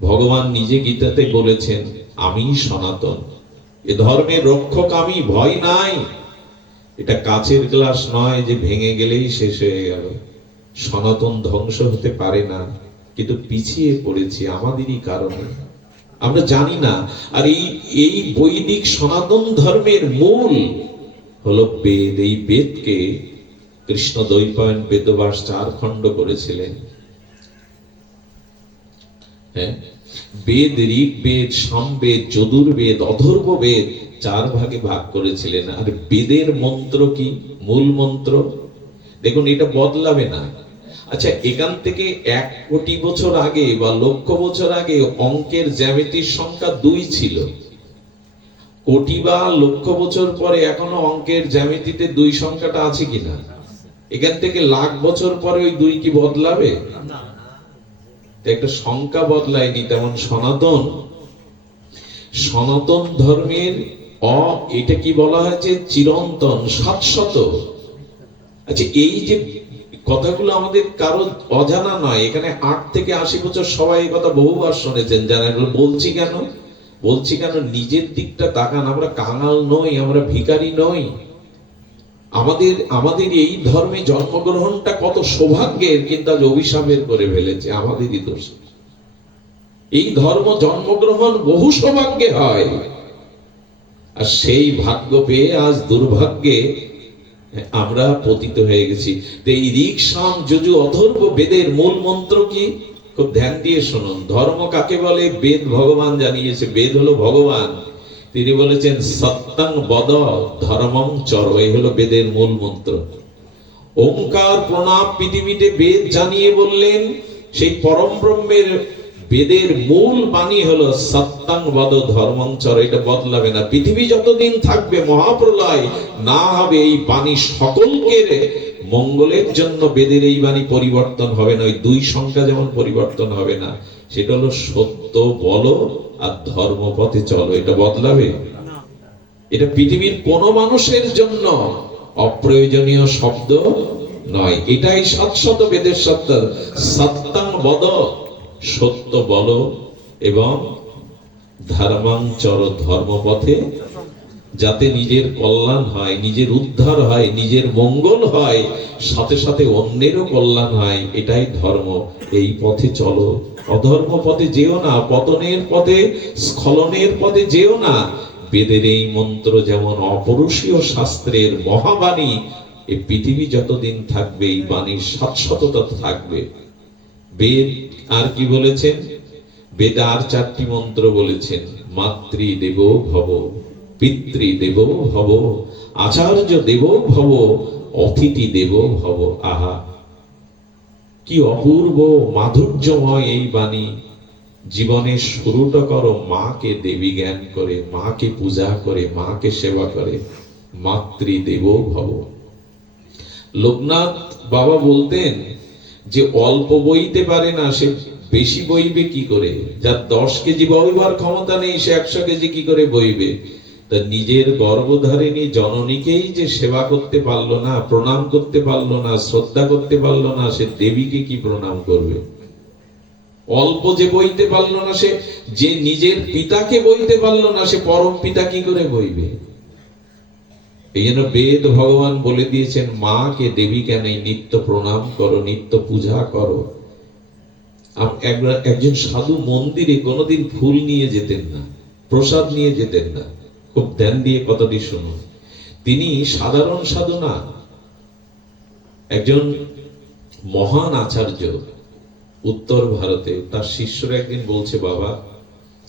ভগবান নিজে গীতাতে বলেছেন, আমি সনাতন, এ ধর্মের রক্ষক আমি, ভয় নাই। এটা কাচের গ্লাস নয় যে ভেঙে গেলেই শেষ হয়ে গেল। সনাতন ধ্বংস হতে পারে না, কিন্তু পিছিয়ে পড়েছি আমাদেরই কারণে, আমরা জানি না। আর এই বৈদিক সনাতন ধর্মের মূল হলো বেদ। এই বেদকে কৃষ্ণ দ্বৈপায়ন বেদব্যাস 4 খণ্ড করেছিলেন। হ্যাঁ, বেদ, ঋগ্বেদ, সামবেদ, যজুর্বেদ, অথর্ব বেদ 4 ভাগে ভাগ করেছিলেন। আর বেদের মন্ত্র কি? মূল মন্ত্র দেখুন, এটা বদলাবে না। আচ্ছা, এখান থেকে 1 কোটি বছর আগে বা লক্ষ বছর আগে অঙ্কের জ্যামিতির সংখ্যা 2 ছিল। কোটি বা লক্ষ বছর পরে এখনো অঙ্কের জ্যামিতিতে 2 সংখ্যাটা আছে কিনা? এখান থেকে লাখ বছর পরে ওই 2 কি বদলাবে? একটা সংখ্যা বদলায়নি। তেমন সনাতন ধর্মের এটা কি বলা হয়েছে? চিরন্তন, শাশ্বত। আচ্ছা, এই যে কথাগুলো আমাদের কারো অজানা নয়। এখানে 8 থেকে 80 বছর সবাই এই কথা বহুবার শুনেছেন। জানা বলছি কেন? নিজের দিকটা তাকান। আমরা কাঙাল নই, আমরা ভিখারি নই। আমাদের এই ধর্মে জন্মগ্রহণটা কত সৌভাগ্যের, কিন্তু আজ অভিশাপের করে ফেলেছে, আমাদেরই দোষ। এই ধর্ম জন্মগ্রহণ বহু সৌভাগ্যে হয়, আর সেই ভাগ্য পেয়ে আজ দুর্ভাগ্যে আমরা পতিত হয়ে গেছি। তো এই ঋক, সাম, যজু, অথর্ব বেদের মূল মন্ত্র কি? খুব ধ্যান দিয়ে শুনুন। ধর্ম কাকে বলে? বেদ ভগবান জানিয়েছে। বেদ হলো ভগবান। তিনি বলেছেন, সত্যং বদ ধর্মং চর। এই হলো বেদের মূল মন্ত্র। ওঙ্কার প্রণাম পৃথিবীতে বেদ জানিয়ে বললেন, সেই পরম ব্রহ্মের বেদের মূল বাণী হলো সত্যং বদ ধর্মং চর। এটা বদলাবে না। পৃথিবী যতদিন থাকবে, মহাপ্রলয় না হবে, এই বাণী সকলকে মঙ্গলের জন্য বেদের এই বাণী পরিবর্তন হবে না। ওই 2 সংখ্যা যেমন পরিবর্তন হবে না, সেটা হলো সত্য বলো আর ধর্মপথে চলো। এটা বদলাবে? এটা পৃথিবীর কোন মানুষের জন্য অপ্রয়োজনীয় শব্দ নয়। এটাই শাশ্বত বেদের সত্য। সত্যং বদ, সত্য বলো, এবং ধর্মাং চর, ধর্মপথে, যাতে নিজের কল্যাণ হয়, নিজের উদ্ধার হয়, নিজের মঙ্গল হয়, সাথে সাথে অন্যেরও কল্যাণ হয়। এটাই ধর্ম। এই পথে চলো, অধর্ম পথে যেও না, পতনের পথে, স্খলনের পথে যেও না। বেদের এই মন্ত্র যেমন অপরূষীয় শাস্ত্রের মহাবাণী, এই পৃথিবী যতদিন থাকবে এই বাণীর শাশ্বততা থাকবে। বেদ আর কি বলেছেন? বেদ আর 4টি মন্ত্র বলেছেন। মাতৃ দেব ভব, পিতৃ দেব ভব, আচার্য দেব ভব, অতিথি দেব ভব। আহা, কি অপূর্ব মাধুর্যময় এই বাণী। জীবনের শুরুটা করো মাকে দেবী জ্ঞান করে, মাকে পূজা করে, মাকে সেবা করে। মাতৃ দেব ভব। লোকনাথ বাবা বলতেন যে অল্প বইতে পারে না, সে বেশি বইবে কি করে? যার 10 কেজি বইবার ক্ষমতা নেই, সে 100 কেজি কি করে বইবে? তা নিজের গর্ভধারিণী জননীকেই যে সেবা করতে পারলো না, প্রণাম করতে পারলো না, শ্রদ্ধা করতে পারলো না, সে দেবীকে কি প্রণাম করবে? অল্প যে বইতে পারলো না, সে যে নিজের পিতাকে বইতে পারলো না, সে পরম পিতা কি করে বইবে? এই জন্য বেদ ভগবান বলে দিয়েছেন, মাকে দেবী কেন নিত্য প্রণাম করো, নিত্য পূজা করো। একজন সাধু মন্দিরে কোনোদিন ফুল নিয়ে যেতেন না, প্রসাদ নিয়ে যেতেন না। খুব ধ্যান দিয়ে কথাটি শুনুন। তিনি সাধারণ সাধু না, একজন মহান আচার্য উত্তর ভারতে। তার শিষ্যরা একদিন বলছে, বাবা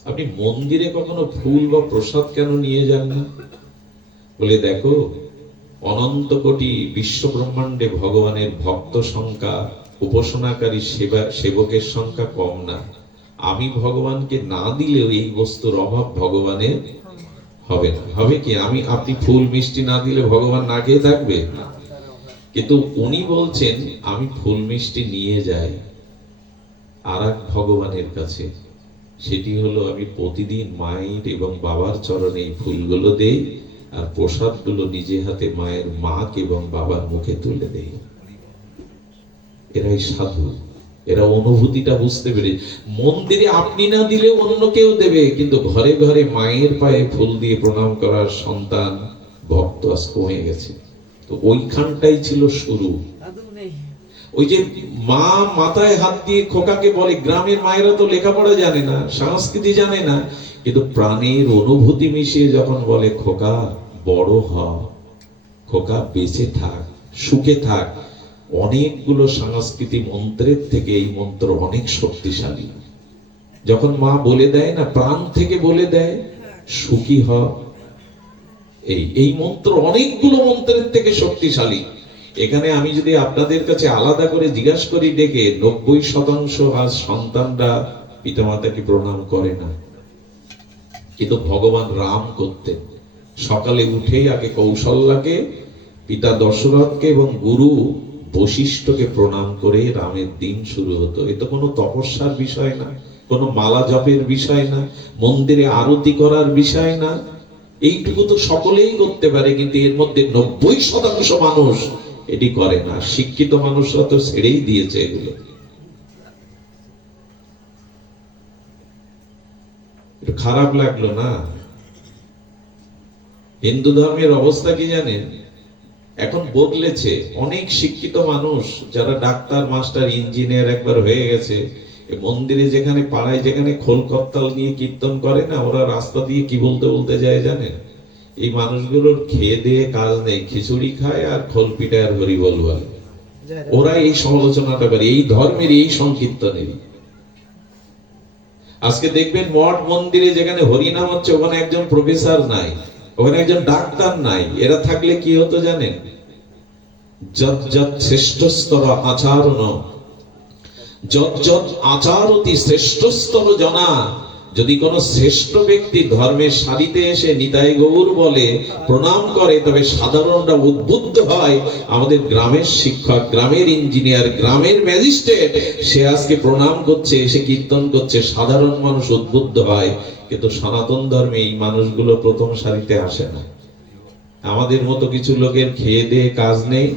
আপনি মন্দিরে কখনো ফুল বা প্রসাদ কেন নিয়ে যান না? বলে দেখো, অনন্ত কোটি বিশ্ব ব্রহ্মাণ্ডে ভগবানের ভক্ত সংখ্যা, উপাসনাকারী সেবকের সংখ্যা কম না। আমি ভগবানকে না দিলেও এই বস্তুর অভাব ভগবানের হবে না। হবে কি? আপনি ফুল মিষ্টি না দিলে ভগবান না খেয়ে থাকবে? কিন্তু উনি বলছেন আমি ফুল মিষ্টি নিয়ে যাই আর এক ভগবানের কাছে, সেটি হলো আমি প্রতিদিন মায়ের এবং বাবার চরণে এই ফুলগুলো দেই আর প্রসাদগুলো নিজে হাতে মায়ের মাক এবং বাবার মুখে তুলে দেই। এরাই সাধু, এরা অনুভূতিটা বুঝতে পেরে। মন্দিরে আপনি না দিলে অন্য কেউ দেবে, কিন্তু ঘরে ঘরে মায়ের পায়ে ফুল দিয়ে প্রণাম করার সন্তান ভক্ত আজ কমে গেছে। তো ওইখানটাই ছিল শুরু। ওই যে মা মাথায় হাত দিয়ে খোকাকে বলে, গ্রামের মায়েরা তো লেখাপড়া জানে না, সংস্কৃতি জানে না, কিন্তু প্রাণের অনুভূতি মিশিয়ে যখন বলে খোকা বড় হ, খোকা বেঁচে থাক, সুখে থাক, অনেকগুলো সংস্কৃতি মন্ত্রের থেকে এই মন্ত্র অনেক শক্তিশালী। যখন মা বলে দেয় না, প্রাণ থেকে বলে দেয় সুখী হ, এই মন্ত্র অনেকগুলো মন্ত্রের থেকে শক্তিশালী। এখানে আমি যদি আপনাদের কাছে আলাদা করে জিজ্ঞাসা করি ডেকে, 90% আজ সন্তানরা পিতামাতাকে প্রণাম করে না। কিন্তু ভগবান রাম করতেন, সকালে উঠেই আগে কৌশল্যাকে, পিতা দশরথকে এবং গুরু বশিষ্ঠকে প্রণাম করে রামের দিন শুরু হতো। এ তো কোনো তপস্যার বিষয় না, কোনো মালা জপের বিষয় না, মন্দিরে আরতি করার বিষয় না। এইটুকু তো সকলেই করতে পারে, কিন্তু এর মধ্যে 90% মানুষ এটি করে না। শিক্ষিত মানুষরা তো ছেড়েই দিয়েছে এগুলো। খারাপ লাগলো না? হিন্দু ধর্মের অবস্থা কি জানেন? এখন বদলেছে। অনেক শিক্ষিত মানুষ যারা ডাক্তার, মাস্টার, ইঞ্জিনিয়ার একবার হয়ে গেছে, মন্দিরে যেখানে পাড়ায় যেখানে খোল করতাল নিয়ে কীর্তন করে না, ওরা রাস্তা দিয়ে কি বলতে বলতে যায় জানেন? এই মানুষগুলোর খেয়ে দিয়ে কাজ নেই, খিচুড়ি খায় আর খোল পিটায় আর হরি বল বলে। ওরা এই সমালোচনাটা করে এই ধর্মের, এই সংকীর্তনের। আজকে দেখবেন মঠ মন্দিরে যেখানে হরিনাম হচ্ছে, ওখানে একজন প্রফেসর নাই, ওখানে একজন ডাক্তার নাই। এরা থাকলে কি হতো জানেন? যৎ যৎ শ্রেষ্ঠস্তর আচারণ, যৎ যৎ আচারতি শ্রেষ্ঠস্তর জনা। যদি কোন শ্রেষ্ঠ ব্যক্তি ধর্মের সারিতে এসে নিতাই গৌর বলে, প্রণাম করে, তবে সাধারণরা উদ্বুদ্ধ হয়। আমাদের গ্রামের শিক্ষক, গ্রামের ইঞ্জিনিয়ার, গ্রামের ম্যাজিস্ট্রেট, সে আজকে প্রণাম করছে, এসে কীর্তন করছে, সাধারণ মানুষ উদ্বুদ্ধ হয়। কিন্তু সনাতন ধর্মে এই মানুষগুলো প্রথম সারিতে আসে না। আমাদের মতো কিছু লোকের খেয়ে দিয়ে কাজ নেই,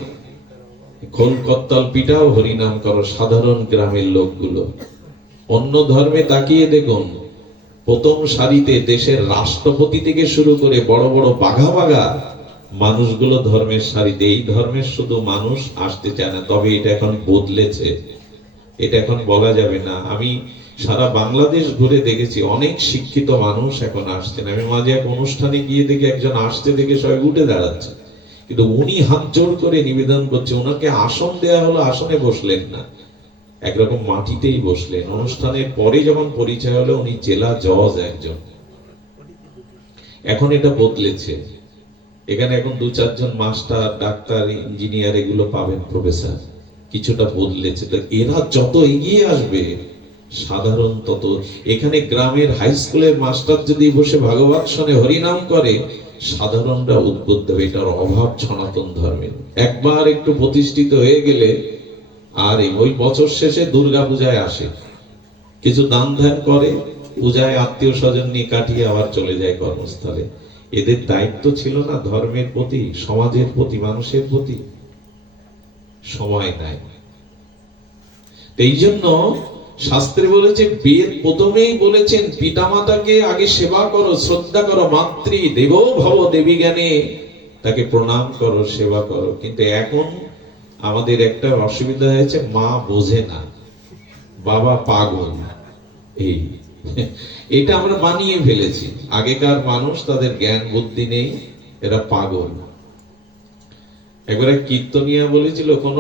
খোল করতাল পিটাও, হরিনাম করো, সাধারণ গ্রামের লোকগুলো। অন্য ধর্মে তাকিয়ে দেখুন, প্রথম সারিতে দেশের রাষ্ট্রপতি থেকে শুরু করে বড় বড় বাঘা বাঘা মানুষগুলো ধর্মের সারিতে। এই ধর্মের শুধু মানুষ আসতে চায় না। তবে এটা এখন বদলেছে, এটা এখন বলা যাবে না। আমি সারা বাংলাদেশ ঘুরে দেখেছি, অনেক শিক্ষিত মানুষ এখন আসছেন। আমি মাঝে এক অনুষ্ঠানে গিয়ে দেখি একজন আসতে দেখে সবাই উঠে দাঁড়াচ্ছে, কিন্তু উনি হাত জোড় করে নিবেদন করছে। ওনাকে আসন দেয়া হলো, আসনে বসলেন না, একরকম মাটিতেই বসলেন। অনুষ্ঠানের পরে যখন পরিচয় হলো, উনি জেলা জজ একজন। এখন এটা বদলেছে। এখানে এখন 2-4 জন মাস্টার, ডাক্তার, ইঞ্জিনিয়ার এগুলো পাবেন, প্রফেসর। কিছুটা বদলেছে। তো এরা যত এগিয়ে আসবে, সাধারণ তত। এখানে গ্রামের হাই স্কুলের মাস্টার যদি বসে ভাগবত শোনে, হরিনাম করে, সাধারণরা উদ্বুদ্ধ হবে। এটার অভাব সনাতন ধর্মের। একবার একটু প্রতিষ্ঠিত হয়ে গেলে, আর ওই বছর শেষে দুর্গা পূজায় আসে, কিছু দান ধ্যান করে, পূজায় আত্মীয় স্বজন নিয়ে কাটিয়ে আবার চলে যায় কর্মস্থলে। এদের দায়িত্ব ছিল না ধর্মের প্রতি, সমাজের প্রতি, মানুষের প্রতি? সময় নাই। এই জন্য শাস্ত্রে বলেছে, বেদ প্রথমেই বলেছেন পিতামাতাকে আগে সেবা করো, শ্রদ্ধা করো। মাতৃ দেবো ভব, দেবী জ্ঞানে, তাকে প্রণাম করো, সেবা করো। কিন্তু এখন আমাদের একটা অসুবিধা হয়েছে, মা বোঝে না, বাবা পাগল। এটা আমরা বানিয়ে ফেলেছি। আগেকার মানুষ, তাদের জ্ঞান বুদ্ধি নেই, এরা পাগল। একবার এক কীর্তনিয়া বলেছিল, কোন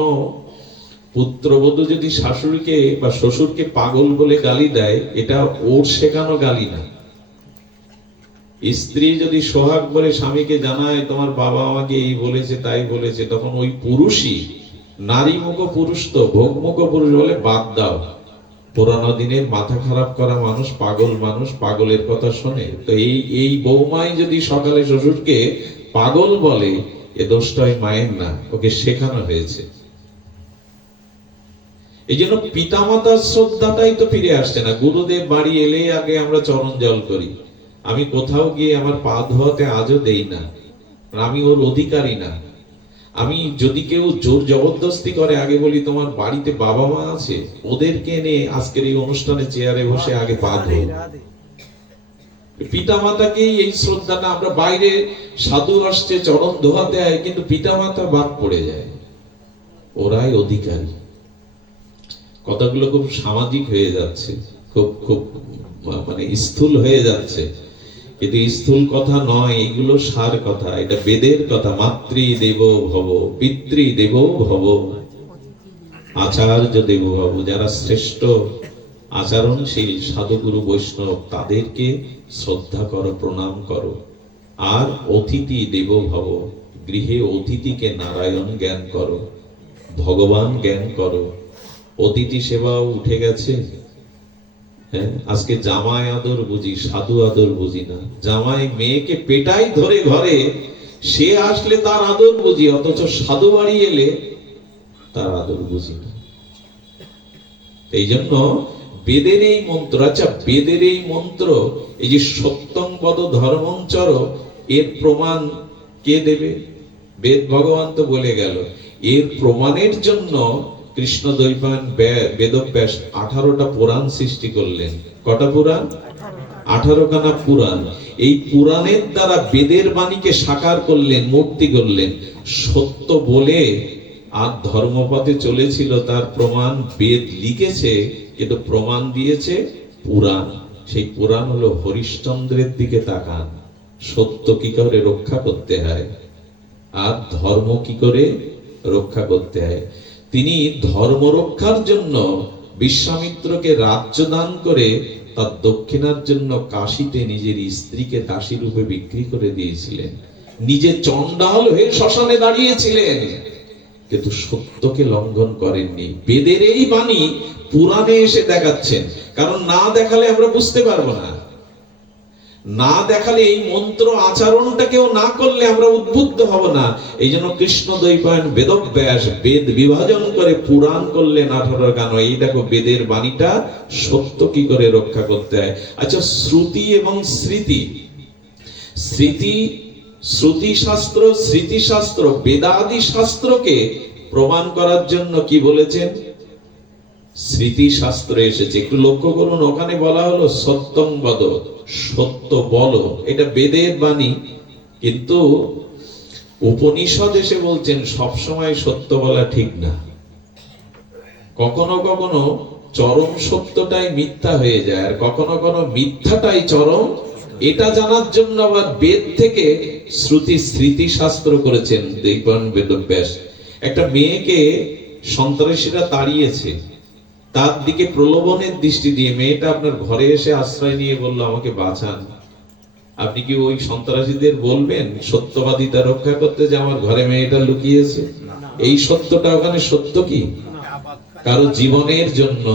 পুত্রবধূ যদি শাশুড়িকে বা শ্বশুরকে পাগল বলে গালি দেয়, এটা ওর শেখানো গালি না, স্ত্রী যদি সোহাগ বলে স্বামীকে জানায় তোমার বাবা আমাকে এই বলেছে তাই বলেছে, তখন ওই পুরুষই, নারী মুখ পুরুষ তো, ভোগ মুখ পুরুষ বলে বাদ দাও। পুরানো দিনের মাথা খারাপ করা মানুষ, পাগলের কথা শোনে। তো এই বৌমাই যদি সকালে শ্বশুরকে পাগল বলে, এ দোষটা ওই মায়ের না, ওকে শেখানো হয়েছে। এই জন্য পিতামাতার শ্রদ্ধাটাই তো ফিরে আসছে না। গুরুদেব বাড়ি এলেই আগে আমরা চরণ জল করি। আমি কোথাও গিয়ে আমার পা ধোয়াতে আজও দেই না, আমি ওর অধিকারী না। আমি যদি কেউ জোর জবরদস্তি করে, আগে বলি তোমার বাড়িতে বাবা মা আছে, ওদেরকে এনে আজকের এই অনুষ্ঠানে চেয়ারে বসে আগে পা ধো। পিতা মাতাকেই এই শ্রদ্ধাটা, আমরা বাইরে সাধু আসছে চরণ ধোয়াতে হয়, কিন্তু পিতা মাতা বাদ পড়ে যায়, ওরাই অধিকারী। কথাগুলো খুব সামাজিক হয়ে যাচ্ছে, খুব খুব মানে স্থূল হয়ে যাচ্ছে, কিন্তু স্থূল কথা নয়, এগুলো সার কথা। এটা বেদের কথা। মাতৃ দেব ভব, পিতৃ দেব ভব, আচার্য দেব ভব। যারা শ্রেষ্ঠ আচরণশীল সাধুগুরু বৈষ্ণব, তাদেরকে শ্রদ্ধা করো, প্রণাম করো। আর অতিথি দেব ভব, গৃহে অতিথিকে নারায়ণ জ্ঞান করো, ভগবান জ্ঞান করো। অতিথি সেবাও উঠে গেছে। হ্যাঁ, আজকে জামাই আদর বুঝি, সাধু আদর বুঝি না। জামাই মেয়েকে পেটাই ধরে ঘরে, সে আসলে তার আদর বুঝি, অথচ সাধু বাড়ি এলে তার আদর বুঝি না। এই জন্য বেদের এই মন্ত্র, আচ্ছা বেদের এই মন্ত্র, এই যে সত্যং বদ ধর্মঞ্চর, এর প্রমাণ কে দেবে? বেদ ভগবান তো বলে গেল। এর প্রমাণের জন্য কৃষ্ণ দ্বৈপায়ন বেদব্যাস 18টা পুরাণ সৃষ্টি করলেন। কটা পুরাণ? 18 খানা পুরাণ। এই পুরাণের দ্বারা বেদের বাণীকে সাকার করলেন, মূর্তি করলেন। সত্য বলে আর ধর্মপথে চলেছিল, তার প্রমাণ বেদ লিখেছে, কিন্তু প্রমাণ দিয়েছে পুরাণ। সেই পুরাণ হলো হরিশ্চন্দ্রের দিকে তাকান, সত্য কি করে রক্ষা করতে হয় আর ধর্ম কি করে রক্ষা করতে হয়। তিনি ধর্ম রক্ষার জন্য বিশ্বামিত্রকে রাজ্য দান করে তার দক্ষিণার জন্য কাশীতে নিজের স্ত্রীকে দাসী রূপে বিক্রি করে দিয়েছিলেন। নিজে চণ্ডাল হয়ে শ্মশানে দাঁড়িয়েছিলেন, কিন্তু সত্যকে লঙ্ঘন করেননি। বেদের এই বাণী পুরাণে এসে দেখাচ্ছেন, কারণ না দেখালে আমরা বুঝতে পারবো না। না দেখালে, এই মন্ত্র আচরণটা কেউ না করলে আমরা উদ্বুদ্ধ হব না। এই জন্য কৃষ্ণ দ্বৈপায়ন বেদব্যাস বেদ বিভাজন করে পুরাণ করলেন 18 গান। এই দেখো বেদের বাণীটা সত্য কি করে রক্ষা করতে হয়। আচ্ছা, শ্রুতি এবং স্মৃতি, শ্রুতি শাস্ত্র, স্মৃতি শাস্ত্র, বেদাদি শাস্ত্রকে প্রমাণ করার জন্য কি বলেছেন? স্মৃতি শাস্ত্র এসেছে। একটু লক্ষ্য করুন, ওখানে বলা হলো সত্যং বদ, সত্য বলো। এটা বেদের বাণী, কিন্তু উপনিষদ এসে বলছেন সবসময় সত্য বলা ঠিক না। কখনো কখনো চরম সত্যটাই মিথ্যা হয়ে যায়, আর কখনো কখনো মিথ্যাটাই চরম। এটা জানার জন্য আবার বেদ থেকে শ্রুতি স্মৃতি শাস্ত্র করেছেন দ্বৈপায়ন বেদব্যাস। একটা মেয়েকে সন্ত্রাসীরা তাড়িয়েছে, তার দিকে প্রলোভনের দৃষ্টি দিয়ে মেয়েটা আপনার ঘরে এসে আশ্রয় নিয়ে বলল আমাকে বাঁচান। আপনি কি ওই সন্ত্রাসীদের বলবেন সত্যবাদিতা রক্ষা করতে যে আমার ঘরে মেয়েটা লুকিয়েছে? এই সত্যটা ওখানে সত্য কি? কারো জীবনের জন্য,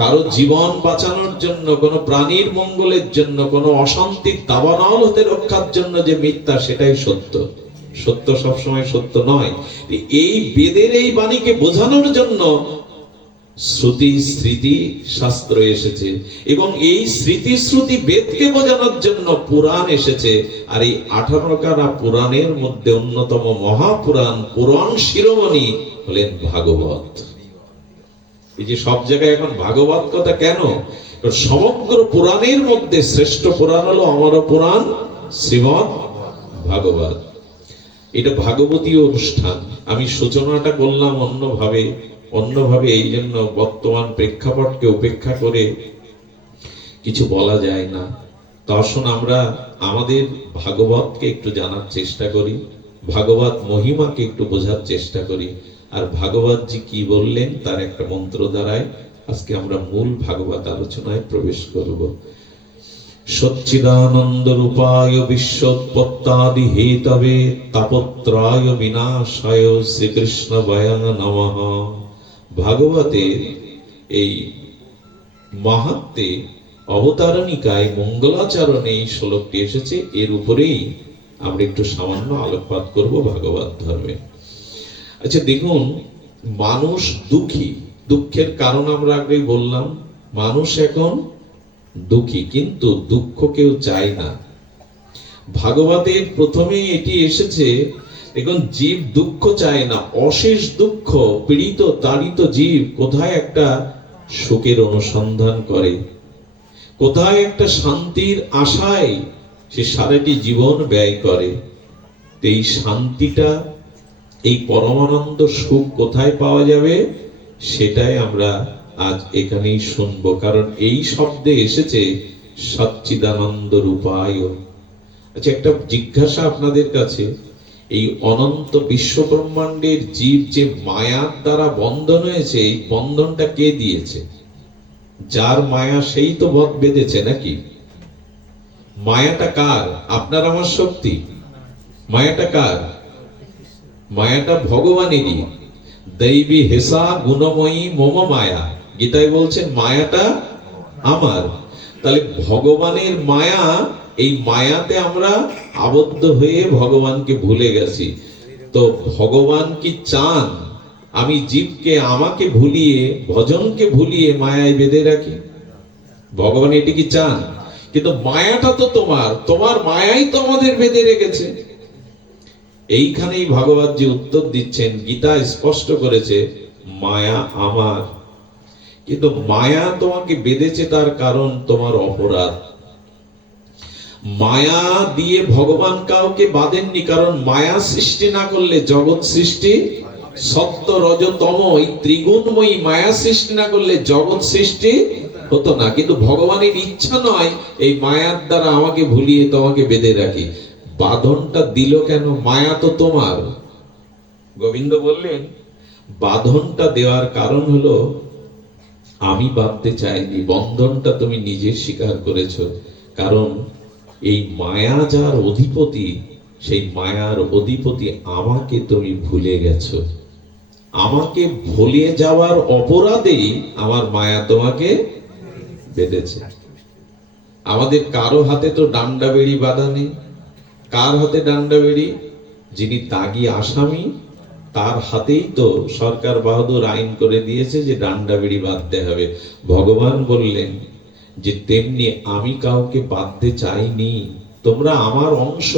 কারো জীবন বাঁচানোর জন্য, কোন প্রাণীর মঙ্গলের জন্য, কোন অশান্তির দাবানল হতে রক্ষার জন্য যে মিথ্যা, সেটাই সত্য। সত্য সবসময় সত্য নয়। এই বেদের এই বাণীকে বোঝানোর জন্য শ্রুতি স্মৃতি শাস্ত্র এসেছে, এবং এই স্মৃতি শ্রুতি বেদকে বোঝানোর জন্য পুরাণ এসেছে। আর এই 18 খানা পুরাণের মধ্যে অন্যতম মহাপুরাণ, পুরাণ শিরোমণি হলেন ভাগবত। এই যে সব জায়গায় এখন ভাগবত কথা কেন? সমগ্র পুরাণের মধ্যে শ্রেষ্ঠ পুরাণ হলো অমর পুরাণ, শ্রীমৎ ভাগবত। এটা ভাগবতীয় অনুষ্ঠান। আমি সূচনাটা করলাম অন্যভাবে, এই জন্য বর্তমান প্রেক্ষাপটকে উপেক্ষা করে কিছু বলা যায় না। তো আসুন আমরা আমাদের ভাগবতকে একটু জানার চেষ্টা করি, ভাগবত মহিমাকে একটু বোঝার চেষ্টা করি। আর ভাগবতজি কি বললেন তার একটা মন্ত্র দ্বারায় আজকে আমরা মূল ভাগবত আলোচনায় প্রবেশ করব। সচ্চিদানন্দ রূপায় বিশ্বোৎপত্তাদি হেতবে তাপত্রায় বিনাশায় শ্রীকৃষ্ণ বয়ং নমঃ। ভাগবতের এই মাহাত্ম্যে অবতারণিকায় মঙ্গলাচরণে এই শ্লোকটি এসেছে, এর উপরেই আমরা একটু সামান্য আলোকপাত করব ভাগবত ধর্মে। আচ্ছা দেখুন, মানুষ দুঃখী, দুঃখের কারণ আমরা আগেই বললাম, মানুষ এখন দুঃখী, কিন্তু দুঃখ কেউ চায় না। ভাগবতের প্রথমেই এটি এসেছে, দেখুন জীব দুঃখ চায় না, অশেষ দুঃখ পীড়িত তাড়িত জীব কোথায় একটা সুখের অনুসন্ধান করে, কোথায় একটা শান্তির আশায় সে সারাটি জীবন ব্যয় করে। এই শান্তিটা, এই পরমানন্দ সুখ কোথায় পাওয়া যাবে, সেটাই আমরা আজ এখানেই শুনবো। কারণ এই শব্দে এসেছে সচ্চিদানন্দ রূপায়। আচ্ছা একটা জিজ্ঞাসা আপনাদের কাছে, এই অনন্ত বিশ্ব ব্রহ্মাণ্ডের জীব যে মায়ার দ্বারা বন্ধন হয়েছে, এই বন্ধনটা কে দিয়েছে? যার মায়া সেই তো বধ বেঁধেছে নাকি? মায়াটা কার? আপনার আমার শক্তি? মায়াটা কার? মায়াটা ভগবানেরই। দৈবী হেসা গুণময়ী মম মায়া, গীতায় বলছেন মায়াটা আমার। তাহলে ভগবানের মায়া, এই মায়াতে আমরা আবদ্ধ হয়ে ভগবানকে ভুলে গেছি। তো ভগবান কি চান আমি জীবকে আমাকে ভুলিয়ে, ভজনকে ভুলিয়ে মায়ায় বেঁধে রাখি? ভগবান এটি কি চান? কিন্তু মায়াটা তো তোমার, তোমার মায়াই তো আমাদের বেঁধে রেখেছে। এইখানেই ভাগবত যে উত্তর দিচ্ছেন, গীতা স্পষ্ট করেছে মায়া আমার। কিন্তু মায়া তোমাকে বেঁধেছে, তার কারণ তোমার অপরাধ। মায়া দিয়ে ভগবান কাউকে বাঁধেননি, কারণ মায়া সৃষ্টি না করলে জগৎ সৃষ্টি, সত্য রজতম এই ত্রিগুণময়ী মায়া সৃষ্টি না করলে জগৎ সৃষ্টি হতো না। কিন্তু ভগবানের ইচ্ছা নয় এই মায়ার দ্বারা আমাকে ভুলিয়ে তোমাকে বেঁধে রাখি। বাঁধনটা দিল কেন? মায়া তো তোমার। গোবিন্দ বললেন বাঁধনটা দেওয়ার কারণ হলো আমি বাঁধতে চাইনি, বন্ধনটা তুমি নিজে স্বীকার করেছো। কারণ এই মায়া যার অধিপতি, সেই মায়ার অধিপতি আমাকে তুমি ভুলে গেছো। আমাকে ভুলে যাওয়ার অপরাধেই আমার মায়া তোমাকে বেঁধেছে। আমাদের কারো হাতে তো ডান্ডা বেড়ি বাঁধা নেই। কার হাতে ডান্ডা বেড়ি? যিনি দাগী আসামি, তার হাতেই তো সরকার বাহাদুর আইন করে দিয়েছে যে ডান্ডা বেড়ি বাঁধতে হবে। ভগবান বললেন যে তেমনি আমি কাউকে বাঁধতে চাইনি, তোমরা আমার অংশ,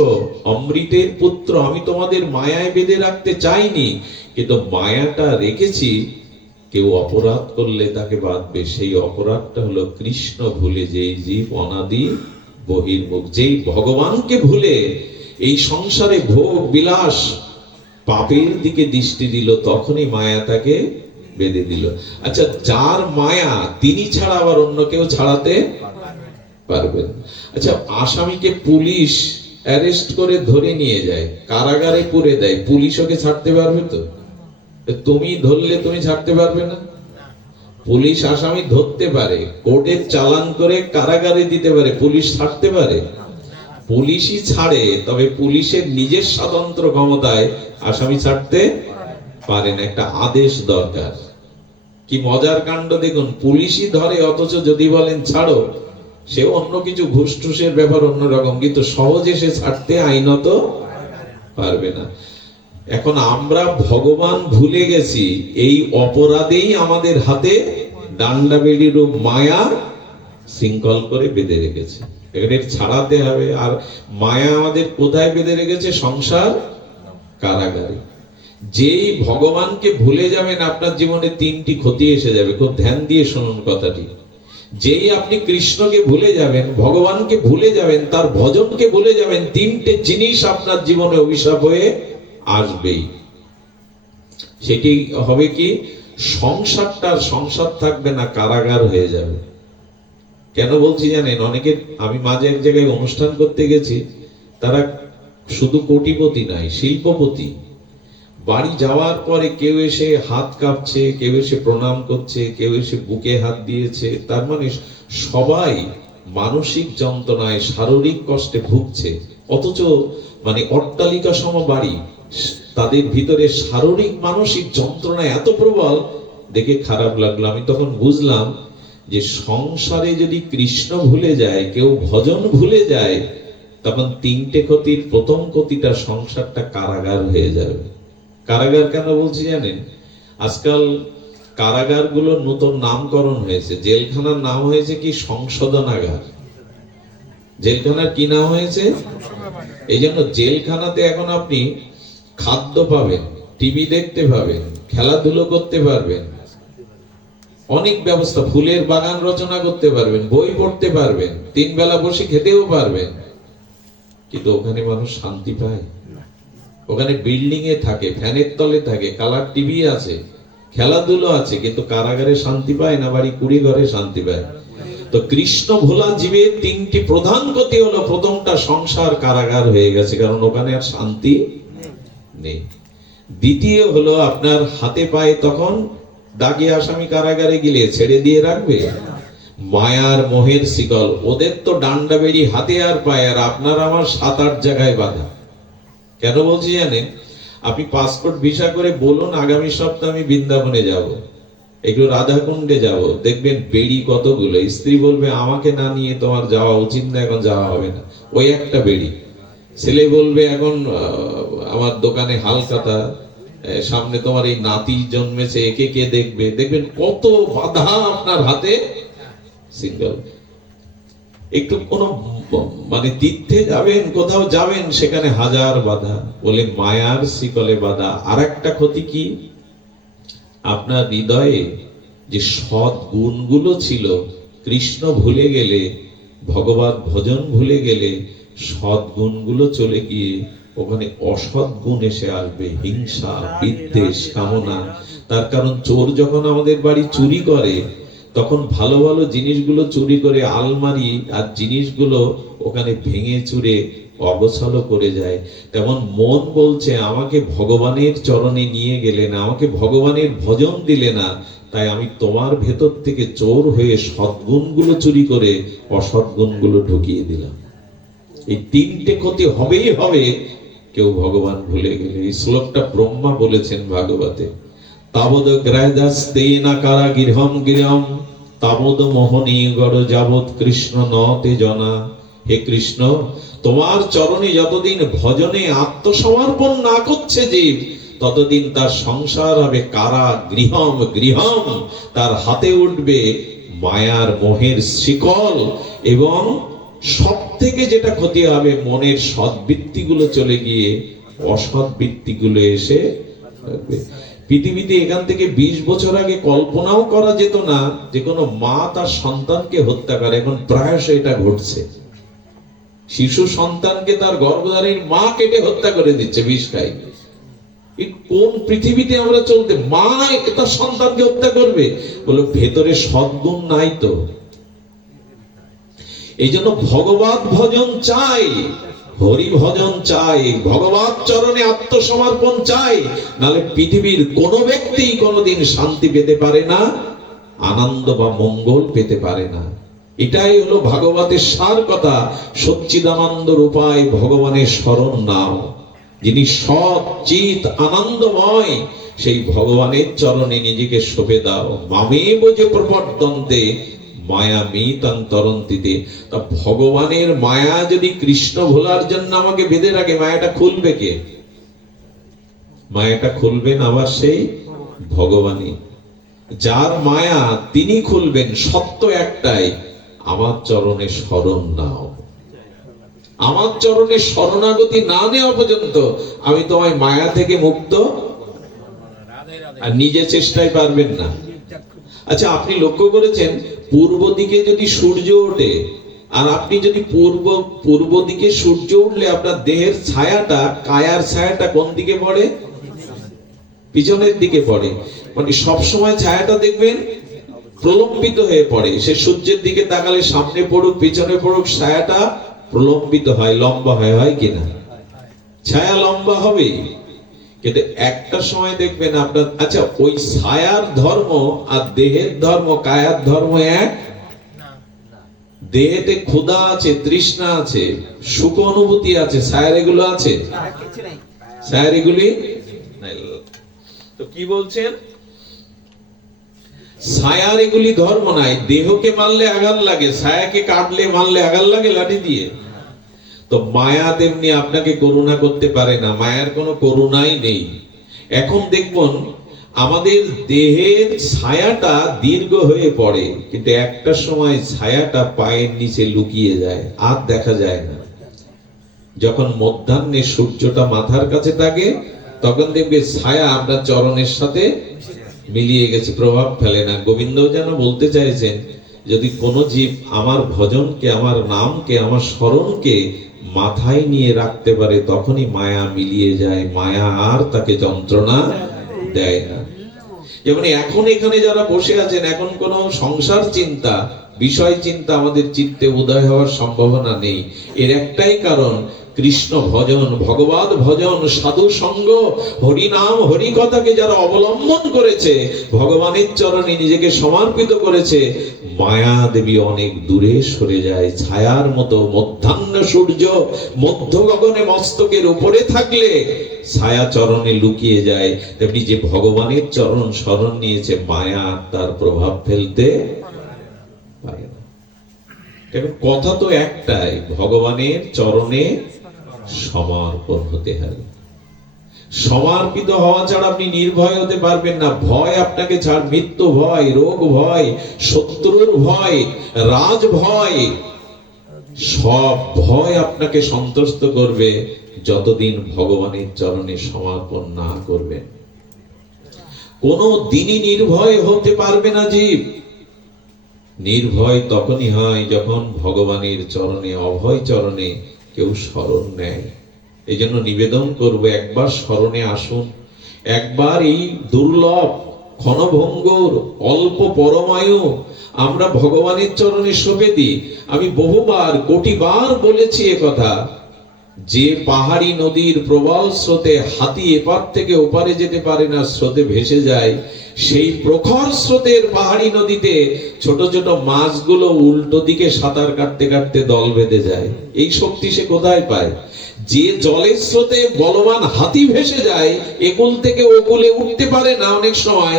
অমৃতের পুত্র, আমি তোমাদের মায়ায় বেঁধে রাখতে চাইনি। কিন্তু মায়াটা রেখেছি, কেউ অপরাধ করলে তাকে বাঁধবে। সেই অপরাধটা হলো কৃষ্ণ ভুলে যেই জীব অনাদি বহির্মুখ, যেই ভগবানকে ভুলে এই সংসারে ভোগ বিলাস পাপের দিকে দৃষ্টি দিল, তখনই মায়া তাকে বেঁধে দিল। আচ্ছা যার মায়া, তিনি ছাড়া আবার অন্য কেউ ছাড়াতে পারবেন? আচ্ছা আসামিকে পুলিশ অ্যারেস্ট করে ধরে নিয়ে যায়, কারাগারে পুরে দেয়, পুলিশ ওকে ছাড়তে পারবে তো? তুমি ধরলে তুমি ছাড়তে পারবে না। পুলিশ আসামি ধরতে পারে, কোর্টের চালান করে কারাগারে দিতে পারে, পুলিশ ছাড়তে পারে? পুলিশই ছাড়ে, তবে পুলিশের নিজের স্বতন্ত্র ক্ষমতায় আসামি ছাড়তে পারে না, একটা আদেশ দরকার। কি মজার কাণ্ড দেখুন, পুলিশই ধরে, অথচ যদি বলেন ছাড়ো, সে অন্য কিছু ঘুষ টুসের ব্যাপার অন্যরকম, কিন্তু সহজে সে ছাড়তে আইনত পারবে না। এখন আমরা ভগবান ভুলে গেছি, এই অপরাধেই আমাদের হাতে ডান্ডা বেড়ি রূপ মায়া শৃঙ্খল করে বেঁধে রেখেছে। এখানে ছাড়াতে হবে। আর মায়া আমাদের কোথায় বেঁধে রেখেছে? সংসার কারাগারে। যেই ভগবানকে ভুলে যাবেন, আপনার জীবনে তিনটি ক্ষতি এসে যাবে। খুব ধ্যান দিয়ে শুনুন কথাটি। যেই আপনি কৃষ্ণকে ভুলে যাবেন, ভগবানকে ভুলে যাবেন, তার ভজনকে ভুলে যাবেন, তিনটে জিনিস আপনার জীবনে অভিশাপ হয়ে আসবেই। সেটি হবে কি? সংসারটা সংসার থাকবে না, কারাগার হয়ে যাবে। কেন বলছি জানেন? অনেকে, আমি মাঝে এক জায়গায় অনুষ্ঠান করতে গেছি, তারা শুধু কোটিপতি নয়, শিল্পপতি। বাড়ি যাওয়ার পরে কেউ এসে হাত কাঁপছে, কেউ এসে প্রণাম করছে, কেউ এসে বুকে হাত দিয়েছে। তার মানে সবাই মানসিক যন্ত্রণায় শারীরিক কষ্টে ভুগছে, অথচ মানে অট্টালিকা সম বাড়ি, তাদের ভিতরে শারীরিক মানসিক যন্ত্রণা এত প্রবল, দেখে খারাপ লাগলো। আমি তখন বুঝলাম যে সংসারে যদি কৃষ্ণ ভুলে যায়, কেউ ভজন ভুলে যায়, তখন তিনটে ক্ষতির প্রথম ক্ষতিটা সংসারটা কারাগার হয়ে যাবে। কারাগার কেন বলছি জানেন? আজকাল কারাগারগুলোর নতুন নামকরণ হয়েছে। জেলখানার নাম হয়েছে কি সংশোধনাগার। জেলখানার কি নাম হয়েছে? এই জন্য জেলখানাতে এখন আপনি খাদ্য পাবেন, টিভি দেখতে পাবেন, খেলাধুলো করতে পারবেন, অনেক ব্যবস্থা, ফুলের বাগান রচনা করতে পারবেন, বই পড়তে পারবেন, 3 বেলা বসে খেতেও পারবেন। কিন্তু ওখানে মানুষ শান্তি পায়? ওখানে বিল্ডিং এ থাকে, ফ্যানের তলে থাকে, কালার টিভি আছে, খেলাধুলো আছে, কিন্তু কারাগারে শান্তি পায় না, বাড়ি কুড়ি ঘরে শান্তি পায়। তো কৃষ্ণ ভোলা জীবের 3টি প্রধান ক্ষতি হলো, প্রথমটা সংসার কারাগার হয়ে গেছে, কারণ ওখানে আর শান্তি নেই। দ্বিতীয় হলো আপনার হাতে পায়ে তখন দাগি আসামি কারাগারে গেলে ছেড়ে দিয়ে রাখবে? মায়ার মোহের শিকল, ওদের তো ডান্ডা বেরি হাতে আর পায়ে, আর আপনার আমার 7-8 জায়গায় বাঁধা। কেন বলছি জানেন? আপনি পাসপোর্ট ভিসা করে বলুন আগামী সপ্তাহে আমি বৃন্দাবনে যাব, একটু রাধাকুণ্ডে যাব, দেখবেন বেড়ি কতগুলো। স্ত্রী বলবে আমাকে না নিয়ে তোমার যাওয়া উচিত না, এখন যাওয়া হবে না, ওই একটা বেড়ি। ছেলে বলবে এখন আমার দোকানে হালখাতা, সামনে তোমার এই নাতি জন্মেছে, একে কে দেখবে, দেখবেন কত বাধা আপনার হাতে। সিঙ্গেল একটু কোনো মানে তীর্থে যাবেন, কোথাও যাবেন, সেখানে হাজার বাধা, বলে মায়ার শিকলে বাধা। আর একটা ক্ষতি কি? আপনার হৃদয়ে যে সৎ গুণগুলো ছিল, কৃষ্ণ ভুলে গেলে, ভগবত ভজন ভুলে গেলে, সৎ গুণগুলো চলে গিয়ে ওখানে অসৎ গুণ এসে আসবে, হিংসা, বিদ্বেষ, কামনা। তার কারণ চোর যখন আমাদের বাড়ি চুরি করে, তখন ভালো ভালো জিনিসগুলো চুরি করে আলমারি আর জিনিসগুলো ওখানে ভেঙে চুরে অগোছালো করে যায়। তেমন মন বলছে আমাকে ভগবানের চরণে নিয়ে গেলে না, আমাকে ভগবানের ভজন দিলে না, তাই আমি তোমার ভেতর থেকে চোর হয়ে সদ্গুণগুলো চুরি করে অসৎগুণগুলো ঢুকিয়ে দিলাম। এই 3টে ক্ষতি হবেই হবে কেউ ভগবান ভুলে গেলে। এই শ্লোকটা ব্রহ্মা বলেছেন ভাগবতে, তাবদ গ্রাহ্যাস্তেনা কারাগৃহম গৃহম তাবদ মোহনী গড় যাবৎ কৃষ্ণ নতে জনা। হে কৃষ্ণ, তোমার চরণে যতদিন ভজনে আত্মসমর্পণ না করছে জীব, ততদিন তার সংসার হবে কারা গৃহম গৃহম, তার হাতে উঠবে মায়ার মোহের শিকল। এবং সব থেকে যেটা ক্ষতি হবে, মনের সদ্বৃত্তিগুলো চলে গিয়ে অসৎ বৃত্তিগুলো এসে থাকবে। পৃথিবীতে এখান থেকে 20 বছর আগে কল্পনাও করা যেত না যে কোনো মা তার সন্তানকে হত্যা করে, এখন প্রায়শ এটা ঘটছে। শিশু সন্তানকে তার গর্ভধারীর মা কেটে হত্যা করে দিচ্ছে বিষ খাই। কোন পৃথিবীতে আমরা চলতে? মা তার সন্তানকে হত্যা করবে? বলো ভেতরে সদ্গুণ নাই তো। এই জন্য ভগবত ভজন চাই, হরি ভজন চাই, ভগবত চরণে আত্মসমর্পণ চাই, নালে পৃথিবীর কোন ব্যক্তি কোনোদিন শান্তি পেতে পারে না, আনন্দ বা মঙ্গল পেতে পারে না। এটাই হলো ভাগবতের সার কথা। সচ্চিদানন্দ রূপায় ভগবানের শরণ নাও, যিনি সৎ চিত আনন্দময়, সেই ভগবানের চরণে নিজেকে সঁপে দাও। মামেব যে প্রপদ্যন্তে মায়া মিতাং তরন্তিতে। তা ভগবানের মায়া যদি কৃষ্ণ ভোলার জন্য আমাকে বেঁধে রাখে, মায়াটা খুলবে কে? মায়াটা খুলবেন আবার সেই ভগবানই। যার মায়া তিনি খুলবেন। সত্য একটাই, আমার চরণে শরণ নাও। আমার চরণে শরণাগতি না নেওয়া পর্যন্ত আমি তোমায় মায়া থেকে মুক্ত, আর নিজে চেষ্টায় পারবেন না। আচ্ছা, আপনি লক্ষ্য করেছেন পূর্ব দিকে যদি সূর্য ওঠে, আর আপনি যদি পূর্ব দিকে সূর্য উঠলে আপনার দেহের ছায়াটা, কায়ার ছায়াটা কোন দিকে পড়ে? পিছনের দিকে পড়ে। মানে সবসময় ছায়াটা দেখবেন প্রলম্বিত হয়ে পড়ে। সে সূর্যের দিকে তাকালে সামনে পড়ুক পিছনে পড়ুক, ছায়াটা প্রলম্বিত হয়, লম্বা হয় কিনা? ছায়া লম্বা হবে, কিন্তু একটা সময় দেখবেন আপনার, আচ্ছা ওই ছায়ার ধর্ম আর দেহের ধর্ম, কায়ার ধর্ম এক? দেহেতে ক্ষুধা আছে, তৃষ্ণা আছে, সুখ অনুভূতি আছে, ছায়ার এগুলো আছে? ছায়ার এগুলি নাই। তো কি বলছেন? ছায়ার এগুলি ধর্ম নাই। দেহকে মারলে আঘাত লাগে, ছায়াকে কাটলে মারলে আঘাত লাগে লাঠি দিয়ে। তো মায়া তেমনি আপনাকে করুণা করতে পারে না, মায়ার কোনো করুণাই নেই। এখন দেখুন, আমাদের দেহের ছায়াটা দীর্ঘ হয়ে পড়ে, কিন্তু একটা সময় ছায়াটা পায়ের নিচে লুকিয়ে যায়, আর দেখা যায় না। যখন মধ্যাহ্নে সূর্যটা মাথার কাছে থাকে, তখন দেখবে ছায়া আপনার চরণের সাথে মিলিয়ে গেছে, প্রভাব ফেলে না। গোবিন্দ যেন বলতে চাইছেন, যদি কোনো জীব আমার ভজনকে, আমার নামকে, আমার স্মরণকে মাথায় নিয়ে রাখতে পারে, তখনই মায়া মিলিয়ে যায়, মায়া আর তাকে যন্ত্রণা দেয় না। যেমন এখন এখানে যারা বসে আছেন, এখন কোনো সংসার চিন্তা, বিষয় চিন্তা আমাদের চিত্তে উদয় হওয়ার সম্ভাবনা নেই। এর একটাই কারণ, কৃষ্ণ ভজন, ভগবত ভজন, সাধু সঙ্গ, হরি নাম, হরি কথাকে যারা অবলম্বন করেছে, ভগবানের চরণে নিজেকে সমর্পিত করেছে, মায়া দেবী অনেক দূরে সরে যায়। ছায়ার মতো মধ্যাহ্ন সূর্য মধ্য গগনে মস্তকের উপরে থাকলে ছায়া চরণে লুকিয়ে যায়, তেমনি যে ভগবানের চরণ শরণ নিয়েছে, মায়া তার প্রভাব ফেলতে পারে না। এখন কথা তো একটাই, ভগবানের চরণে সমর্পণ হতে হবে। সমর্পিত হওয়া ছাড়া আপনি নির্ভয় হতে পারবেন না। ভয় আপনাকে ছাড়, মৃত্যু ভয়, রোগ ভয়, শত্রুর ভয়, রাজ ভয়, সব ভয় আপনাকে সন্তুষ্ট করবে যতদিন ভগবানের চরণে সমর্পণ না করবেন। কোনো দিনই নির্ভয় হতে পারবে না জীব। নির্ভয় তখনই হয় যখন ভগবানের চরণে, অভয় চরণে কেউ শরণ নেয়। এই জন্য নিবেদন করব, একবার শরণে আসুন। একবার এই দুর্লভ, ক্ষণভঙ্গুর, অল্প পরমায়ু আমরা ভগবানের চরণে সঁপে দিই। আমি বহুবার, কোটিবার বলেছি এ কথা, যে পাহাড়ি নদীর প্রবল স্রোতে হাতি এপার থেকে ওপারে যেতে পারে না, স্রোতে ভেসে যায়, সেই প্রখর স্রোতের পাহাড়ি নদীতে ছোট ছোট মাছগুলো উল্টো দিকে সাঁতার কাটতে কাটতে দল বেঁধে যায়। এই শক্তি সে কোথায় পায়? যে জলের স্রোতে বলবান হাতি ভেসে যায়, একুল থেকে ওকুলে উঠতে পারে না অনেক সময়,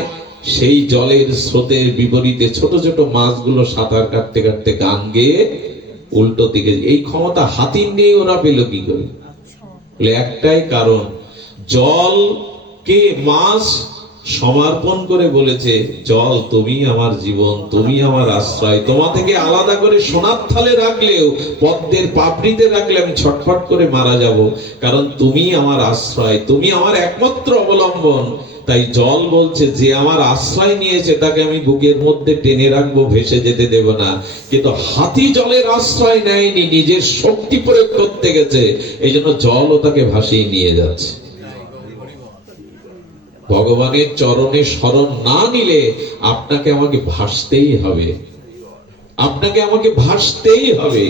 সেই জলের স্রোতের বিপরীতে ছোট ছোট মাছগুলো সাঁতার কাটতে কাটতে গান গেয়ে উল্টো দিকে। এই ক্ষমতা হাতির নেই, ওরা পেল কি করে? একটাই কারণ, জলকে মাছ সমর্পণ করে বলেছে, জল তুমি আমার জীবন, তুমি আমার আশ্রয়। তোমা থেকে আলাদা করে সোনার থালে রাখলেও, পদ্মের পাপড়িতে রাখলে আমি ছটফট করে মারা যাব, কারণ তুমি আমার আশ্রয়, তুমি আমার একমাত্র অবলম্বন। তাই জল বলছে, যে আমার আশ্রয় নিয়েছে তাকে আমি বুকের মধ্যে টেনে রাখবো, ভেসে যেতে দেব না। কিন্তু হাতি জলের আশ্রয় নেয়নি, নিজের শক্তি প্রয়োগ করতে গেছে, এই জন্য জলও তাকে ভাসিয়ে নিয়ে যাচ্ছে। ভগবানের চরণে শরণ না নিলে আপনাকে আমাকে ভাসতেই হবে, আপনাকে আমাকে ভাসতেই হবে।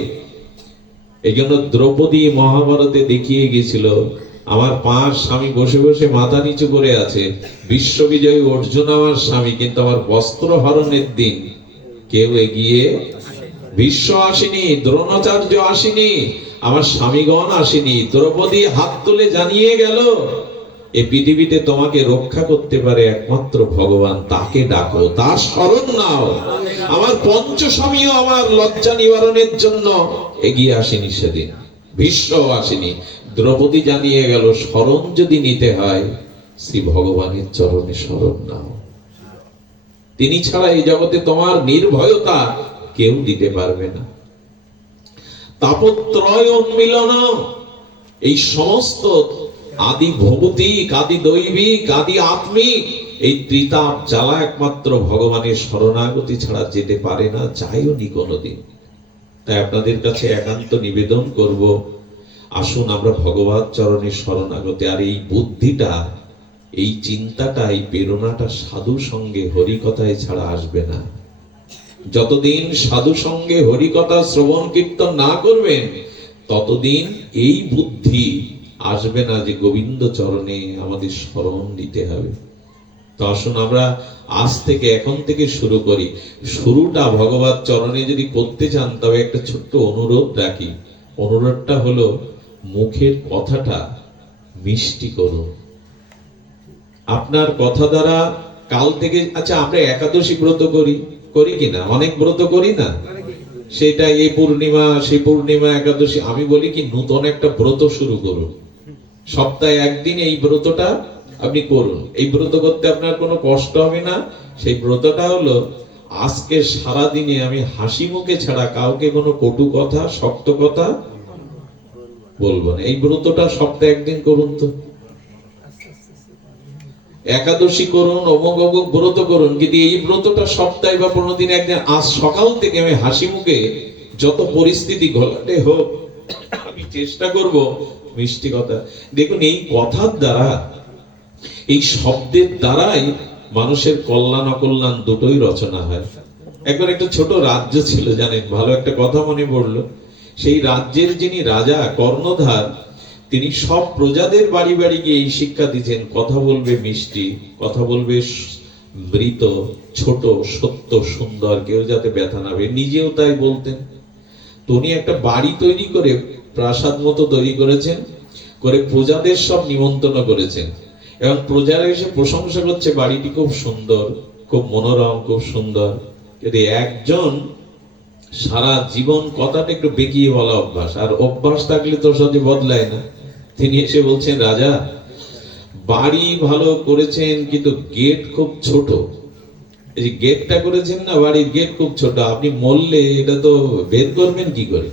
এই জন্য দ্রৌপদী মহাভারতে দেখিয়ে গেছিল, আমার 5 স্বামী বসে বসে মাথা নিচু করে আছে, বিশ্ববিজয়ী অর্জুন আমার স্বামী, কিন্তু আমার বস্ত্র হরণের দিন কেউ এগিয়ে, ভীষ্ম আসেনি, দ্রোণাচার্য আসেনি, আমার স্বামীগণ আসেনি। দ্রৌপদী হাত তুলে জানিয়ে গেল, এই পৃথিবীতে তোমাকে রক্ষা করতে পারে একমাত্র ভগবান, তাকে ডাকো, তার শরণ নাও। আমার পঞ্চস্বামীও আমার লজ্জা নিবারণের জন্য এগিয়ে আসেনি সেদিন, ভীষ্ম আসেনি। দ্রৌপদী জানিয়ে গেল, শরণ যদি নিতে হয় শ্রী ভগবানের চরণে শরণ নাও, তিনি ছাড়া এই জগতে তোমার নির্ভয়তা কেউ দিতে পারবে না। তাপত্রয় উন্মিলন, এই সমস্ত আদি ভৌতিক, আদি দৈবিক, আদি আত্মিক, এই ত্রিতাপ জ্বালা একমাত্র ভগবানের শরণাগতি ছাড়া যেতে পারে না, চাইও নি কোনোদিন। তাই আপনাদের কাছে একান্ত নিবেদন করব, আসুন আমরা ভগবত চরণে শরণাগতি। আর এই বুদ্ধিটা, এই চিন্তাটা, এই প্রেরণাটা সাধু সঙ্গে হরি কথায় ছাড়া আসবে না। যতদিন সাধু সঙ্গে হরি কথা শ্রবণ কীর্তন না করবেন, ততদিন এই বুদ্ধি আসবে না যে গোবিন্দ চরণে আমাদের শরণ দিতে হবে। তো আসুন আমরা আজ থেকে, এখন থেকে শুরু করি। শুরুটা ভগবত চরণে যদি করতে চান, তবে একটা ছোট্ট অনুরোধ রাখি। অনুরোধটা হলো, মুখের কথাটা মিষ্টি করুন। আপনার কথা দ্বারা কাল থেকে, আচ্ছা আমরা একাদশী ব্রত করি কিনা? অনেক ব্রত করি না? সেটা এই পূর্ণিমা, সেই পূর্ণিমা, একাদশী। আমি বলি কি, নতুন একটা ব্রত শুরু করুন। সপ্তাহে একদিন এই ব্রতটা আপনি করুন। এই ব্রত করতে আপনার কোনো কষ্ট হবে না। সেই ব্রতটা হলো, আজকে সারা দিনে আমি হাসি মুখে ছাড়া কাউকে কোনো কটু কথা, শক্ত কথা বলবো না। এই ব্রতটা সপ্তাহে একদিন করুন। তো একাদশী করুন, অমুক অমুক ব্রত করুন, কিন্তু এই ব্রতটা সপ্তাহে বা 15 দিন একদিন, আজ সকাল থেকে আমি হাসি মুখে, যত পরিস্থিতি ঘোলাটে হোক, আমি চেষ্টা করব মিষ্টি কথা। দেখুন, এই কথার দ্বারা, এই শব্দের দ্বারাই মানুষের কল্যাণ অকল্যাণ দুটোই রচনা হয়। একবার একটা ছোট রাজ্য ছিল, জানেন, ভালো একটা কথা মনে পড়লো। সেই রাজ্যের যিনি রাজা, কর্ণধার, তিনি সব প্রজাদের বাড়ি বাড়ি গিয়ে এই শিক্ষা দিচ্ছেন, কথা বলবে মিষ্টি, কথা বলবে মৃত, ছোট, সত্য, সুন্দর, কেউ যাতে ব্যথা না পায়। নিজেও তাই বলতেন। তো উনি একটা বাড়ি তৈরি করে, প্রাসাদ মতো তৈরি করেছেন, করে প্রজাদের সব নিমন্ত্রণ করেছেন, এবং প্রজারা এসে প্রশংসা করছে, বাড়িটি খুব সুন্দর, খুব মনোরম, খুব সুন্দর। যদি একজন সারা জীবন কথাটা একটু বেঁকিয়ে বলা অভ্যাস, আর অভ্যাস থাকলে তো সহজে বদলায় না। তিনি এসে বলছেন, রাজা, বাড়ি ভালো করেছেন, কিন্তু গেট খুব ছোট। এই যে গেটটা করেছেন না, বাড়ির গেট খুব ছোট, আপনি মরলে এটা তো বের করবেন কি করে?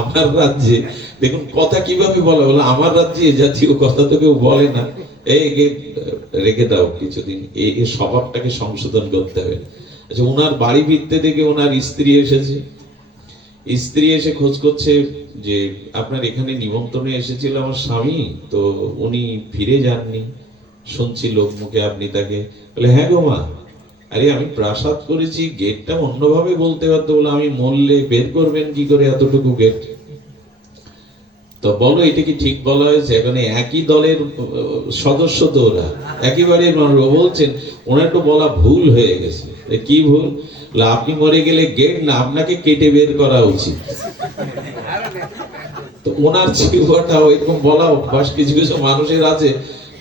আমার রাজ্যে দেখুন কথা কিভাবে বলা হলো, আমার রাজ্যে এ জাতীয় কথা তো কেউ বলে না। এই গেট রেখে দাও কিছুদিন, এই স্বভাবটাকে সংশোধন করতে হবে। আচ্ছা, ওনার বাড়ি ফিরতে দেখে ওনার স্ত্রী এসেছে। স্ত্রী এসে খোঁজ করছে যে, আপনার এখানে নিমন্ত্রণে এসেছিল আমার স্বামী, তো উনি ফিরে যাননি, শুনছি লোক মুখে আপনি তাকে। বলে, হ্যাঁ গো মা, আরে আমি প্রাসাদ করেছি, গেটটা অন্যভাবে বলতে পারতো, বলে আমি মরলে বের করবেন কি করে এতটুকু গেট? তো বলো, এটা কি ঠিক বলা হয়েছে? এখানে একই দলের সদস্য তো, ওরা একই বাড়ির মানুষ। বলছেন ওনার তো বলা ভুল হয়ে গেছে। কি ভুল? আপনি মরে গেলে গেট না, আপনাকে কেটে বের করা উচিত। তো ওনার জিহ্বাটা এরকম বলা অভ্যাস। কিছু কিছু মানুষের আছে,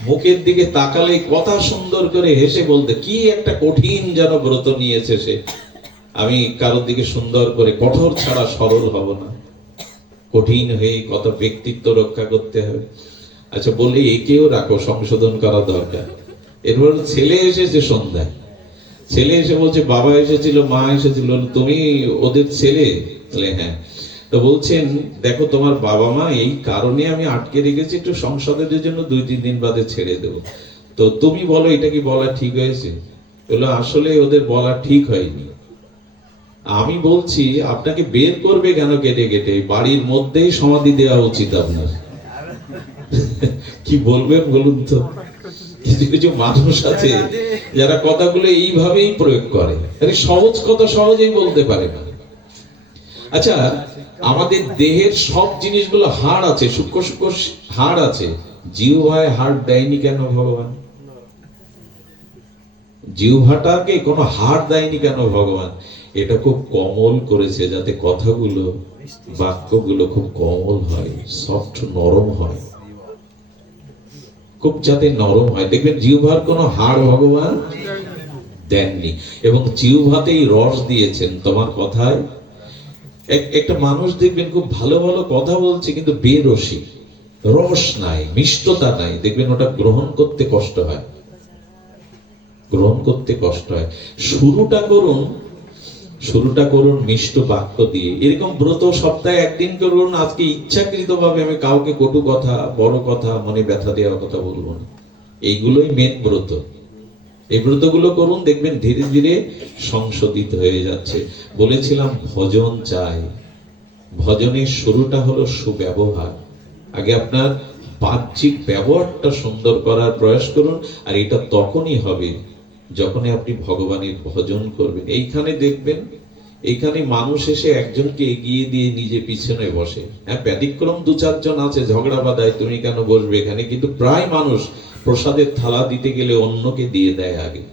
মুখের দিকে তাকালে কথা সুন্দর করে হেসে বলতে, কি একটা কঠিন যেন ব্রত নিয়েছে সে। আমি কারোর দিকে সুন্দর করে, কঠোর ছাড়া সরল হব না, কঠিন হয়ে কত ব্যক্তিত্ব রক্ষা করতে হবে। আচ্ছা, বলে একেও রাখো, সংশোধন করা দরকার। এরপর ছেলে এসেছে সন্ধ্যায়, ছেলে এসে বলছে, বাবা এসেছিল, মা এসেছিল, তুমি ওদের ছেলে? হ্যাঁ। তো বলছেন, দেখো তোমার বাবা মা এই কারণে আমি আটকে রেখেছি, একটু সংসদের জন্য 2-3 দিন বাদে ছেড়ে দেবো। তো তুমি বলো, এটা কি বলা ঠিক হয়েছে? বললো, আসলে ওদের বলা ঠিক হয়নি। আমি বলছি, আপনাকে বের করবে কেন কেটে কেটে? বাড়ির মধ্যেই সমাধি দেওয়া উচিত আপনার। কি বলবেন বলুন তো? কিছু কিছু মানুষ আছে যারা কথাগুলো এইভাবেই প্রয়োগ করে, আরে সহজ কথা সহজেই বলতে পারে না। আচ্ছা, আমাদের দেহের সব জিনিসগুলো হাড় আছে, সূক্ষ্ম সূক্ষ্ম হাড় আছে, জিহ্বায় হাড় দেয়নি কেন ভগবান? জিহ্বাটাকে কোনো হাড় দেয়নি কেন ভগবান? এটা খুব কোমল করেছে, যাতে কথাগুলো, বাক্যগুলো খুব কোমল হয়, সফট, নরম হয়, খুব যাতে নরম হয়। দেখবেন জিহ্বার কোনো হাড় ভগবান দেননি, এবং জিহ্বাতেই রস দিয়েছেন তোমার কথায়। একটা মানুষ দেখবেন খুব ভালো ভালো কথা বলছে, কিন্তু বেরসী, রস নাই, মিষ্টতা নাই, দেখবেন ওটা গ্রহণ করতে কষ্ট হয়, গ্রহণ করতে কষ্ট হয়। শুরুটা করুন মিষ্ট বাক্য দিয়ে। এরকম ব্রত সপ্তাহে একদিন করুন। আজকে ইচ্ছাকৃত ভাবে আমি কাউকে কটু কথা, বড় কথা, মনে ব্যথা দেওয়ার কথা বলবো না। এইগুলোই মেন ব্রত। এই ব্রতগুলো করুন, দেখবেন ধীরে ধীরে সংশোধিত হয়ে যাচ্ছে। বলেছিলাম ভজন চাই। ভজনের শুরুটা হলো সুব্যবহার। আগে আপনার বাহ্যিক ব্যবহারটা সুন্দর করার প্রয়াস করুন, আর এটা তখনই হবে যখনই আপনি ভগবানের ভজন করবেন। এইখানে দেখবেন, এইখানে মানুষ এসে একজনকে এগিয়ে দিয়ে নিজে পিছনে বসে। হ্যাঁ, ব্যতিক্রম 2-4 জন আছে, ঝগড়া বাঁধায়, তুমি কেন বসবে এখানে, কিন্তু প্রায় মানুষ প্রসাদের থালা দিতে গেলে অন্যকে দিয়ে দেয় আগে।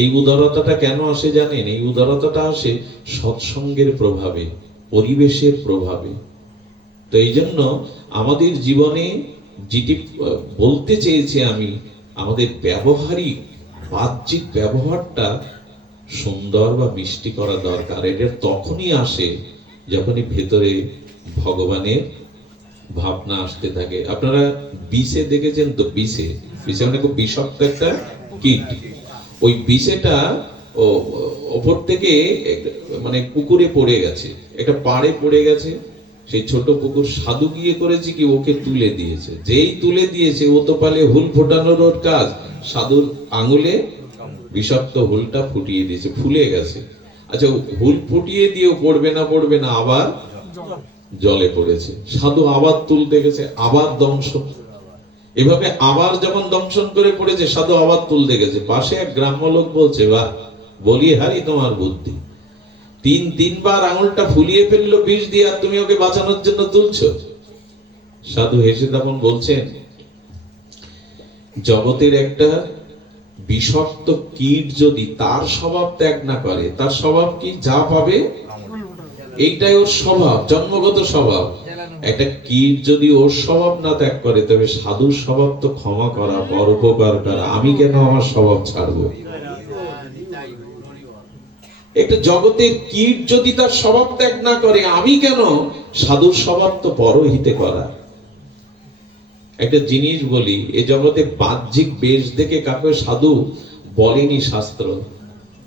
এই উদারতাটা কেন আসে জানেন? এই উদারতাটা আসে সৎসঙ্গের প্রভাবে, পরিবেশের প্রভাবে। তো এই জন্য আমাদের জীবনে যেটি বলতে চেয়েছি আমি, আমাদের ব্যবহারিক বাহ্যিক ব্যবহারটা সুন্দর বা মিষ্টি করা দরকার। এটা তখনই আসে যখনই ভেতরে ভগবানের ভাবনা আসতে থাকে। আপনারা বিষে দেখেছেন তো? বিষে মানে খুব বিষাক্ত একটা কীট। ওই বিষেটা ওপর থেকে মানে পুকুরে পড়ে গেছে, একটা পাড়ে পড়ে গেছে। সেই ছোট পুকুর সাধু গিয়ে করেছে কি, ওকে তুলে দিয়েছে। যেই তুলে দিয়েছে, ও তো পালে হুল ফোটানোর ওর কাজ, সাধুর আঙুলে বিষাক্ত হুলটা ফুটিয়ে দিয়েছে, ফুলে গেছে। আচ্ছা, হুল ফুটিয়ে দিয়েও পড়বে না, আবার জলে পড়েছে। সাধু আবার তুলতে গেছে, আবার দংশন। এভাবে আবার যখন দংশন করে পড়েছে, সাধু আবার তুলতে গেছে। পাশে এক গ্রাম্য লোক বলছে, বাহ, বলি হারি তোমার বুদ্ধি, তিনবার আঙুলটা ফুলিয়ে ফেললো বিষ দিয়ে, আর তুমি ওকে বাঁচানোর জন্য তুলছো। সাধু হেসে তখন বলছেন, জগতের একটা বিষাক্ত কীট যদি তার স্বভাব ত্যাগ না করে, তার স্বভাব কি? যা পাবে এইটাই ওর স্বভাব, জন্মগত স্বভাব। একটা কীট যদি ওর স্বভাব না ত্যাগ করে, তবে সাধুর স্বভাব তো ক্ষমা করা, পরোপকার করা। আমি কেন আমার স্বভাব ছাড়বো? একটা জগতের কীট যদি তার স্বভাব ত্যাগ না করে, আমি কেন? সাধুর স্বভাব তো পরহিতে করা। একটা জিনিস বলি, এ জগতে বাহ্যিক বেশ দেখে কাকে সাধু বলেনি শাস্ত্র।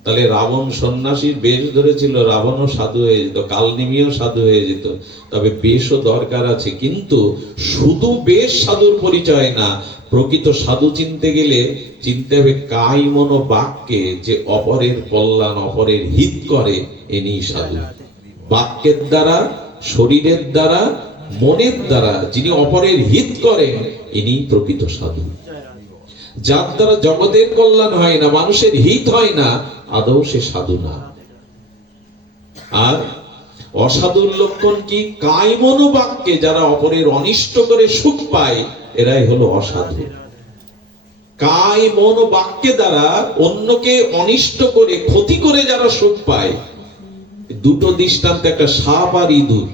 তাহলে রাবণ সন্ন্যাসীর বেশ ধরেছিল, রাবণও সাধু হয়ে যেত, কালনিমিও সাধু হয়ে যেত। তবে বেশও দরকার আছে, কিন্তু শুধু বেশ সাধুর পরিচয় না। প্রকৃত সাধু চিনতে গেলে চিনতে হবে কায় মনো বাক্যে, যে অপরের কল্যাণ, অপরের হিত করে, এনি সাধু। বাক্যের দ্বারা, শরীরের দ্বারা, মনের দ্বারা যিনি অপরের হিত করেন, ইনি প্রকৃত সাধু। যার দ্বারা জগতের কল্যাণ হয় না, মানুষের হিত হয় না, আদৌ সে সাধু না। আর অসাধুর লক্ষণ কি? কায়মনো বাক্যে যারা অপরের অনিষ্ট করে সুখ পায়, এরাই হলো অসাধু। কায়মনো বাক্যে দ্বারা অন্যকে অনিষ্ট করে, ক্ষতি করে যারা সুখ পায়। দুটো দৃষ্টান্ত, একটা সাপ আর ইঁদুর।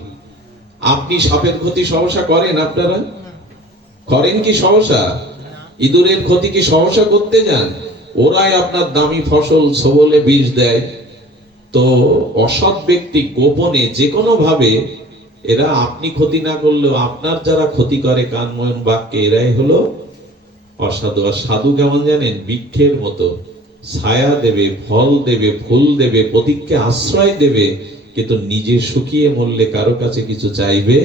আপনি সাপের ক্ষতি সহসা করেন? আপনারা করেন কি সহসা? ইঁদুরের ক্ষতি কি সহসা করতে যান? ওরাই আপনার দামি ফসল সবলে বিষ দেয়। তো অসৎ ব্যক্তি গোপনে যে কোনো ভাবে, এরা আপনি ক্ষতি না করলেও আপনার যারা ক্ষতি করে কানমন বাক্যে, এরাই হলো অসাধু। আর সাধু কেমন জানেন? বৃক্ষের মতো ছায়া দেবে, ফল দেবে, ফুল দেবে, প্রতীককে আশ্রয় দেবে, কিন্তু নিজে শুকিয়ে মরলে কারো কাছে কিছু চাইবে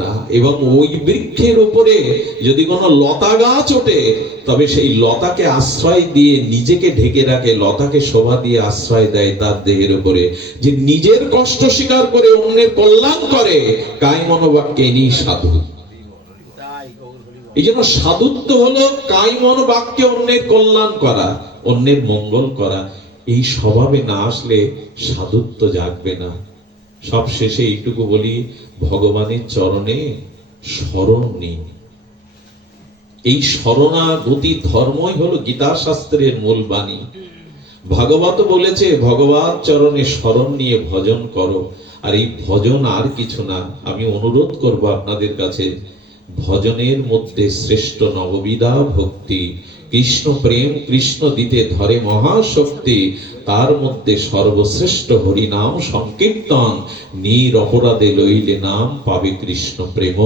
না। এবং ওই বৃক্ষের উপরে যদি কোনো লতা গাছ ওঠে, তবে সেই লতাকে আশ্রয় দিয়ে নিজেকে ঢেকে রাখে, লতাকে শোভা দিয়ে আশ্রয় দেয় তার দেহের উপরে। যে নিজের কষ্ট স্বীকার করে অন্যের কল্যাণ করে, কায় মনোবাক্যে ইনি সাধু। এই জন্য সাধুত্ব হলো কায় মনোবাক্যে অন্যের কল্যাণ করা, অন্যের মঙ্গল করা। এই স্বভাবে না আসলে সাধুত্ব জাগবে না। সব শেষে এইটুকু বলি, ভগবানের চরণে শরণ নিন। এই শরণাগতি ধর্মই হলো গীতা শাস্ত্রের মূল বাণী। ভাগবত বলেছে, ভগবত চরণে শরণ নিয়ে ভজন করো। আর এই ভজন আর কিছু না। আমি অনুরোধ করব আপনাদের কাছে, ভজনের মধ্যে শ্রেষ্ঠ নববিধা ভক্তি। কৃষ্ণ প্রেম, কৃষ্ণ দিতে ধরে মহাশক্তি। তার মধ্যে সর্বশ্রেষ্ঠ হরিনাম সংকীর্তন। নিরপরাধে লইলে নাম, পাবে কৃষ্ণ প্রেম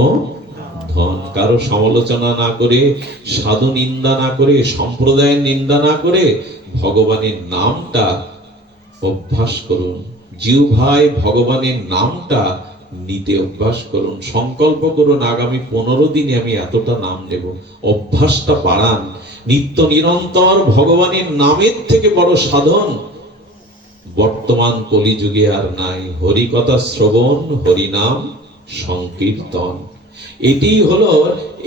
ধন। কারো সমালোচনা না করে, সাধু নিন্দা না করে, সম্প্রদায়ের নিন্দা না করে, ভগবানের নামটা অভ্যাস করুন। জিহ্বায় ভগবানের নামটা নিতে অভ্যাস করুন। সংকল্প করুন, আগামী 15 দিনে আমি এতটা নাম নেব। অভ্যাসটা বাড়ান। নিত্য নিরন্তর ভগবানের নামের থেকে বড় সাধন বর্তমান কলিযুগে আর নাই। হরিকথা শ্রবণ, হরিনাম সংকীর্তন, এটি হলো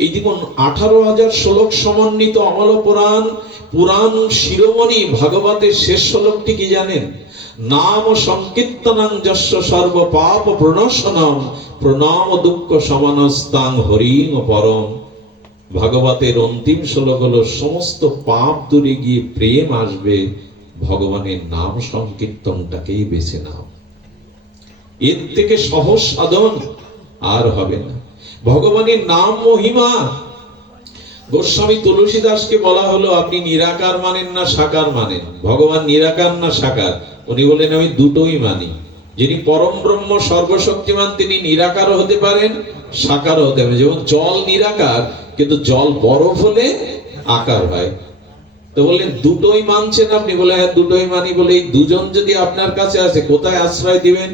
এই দেখুন 18,000 শ্লোক সমন্বিত অমল পুরাণ। পুরাণ শিরোমণি ভাগবতের শেষ শ্লোকটি কি জানেন? নাম সংকীর্তনং যস্য সর্ব পাপ প্রণশনম, প্রণাম দুঃখ সমানস্তাং হরিং পরম। ভাগবতের অন্তিম শ্লোক হলো, সমস্ত পাপ দূরে গিয়ে প্রেম আসবে, ভগবানের নাম সংকীর্তনটাকেই বেছে নাও। এর থেকে সহজ সাধন আর হবে না। ভগবানের নাম মহিমা। গোস্বামী তুলসী দাসকে বলা হলো, আপনি নিরাকার মানেন না সাকার মানেন? ভগবান নিরাকার না সাকার? উনি বলেন, আমি দুটোই মানি। যিনি পরম ব্রহ্ম সর্বশক্তিমান, তিনি নিরাকার হতে পারেন, সাকার হতে পারেন। যেমন জল নিরাকার, কিন্তু জল বরফ হলে আকার হয়। তো বললেন দুটোই মানছেন আপনি? বলে হ্যাঁ দুটোই মানি। বলে এই দুজন যদি আপনার কাছে আসে, কোথায় আশ্রয় দিবেন?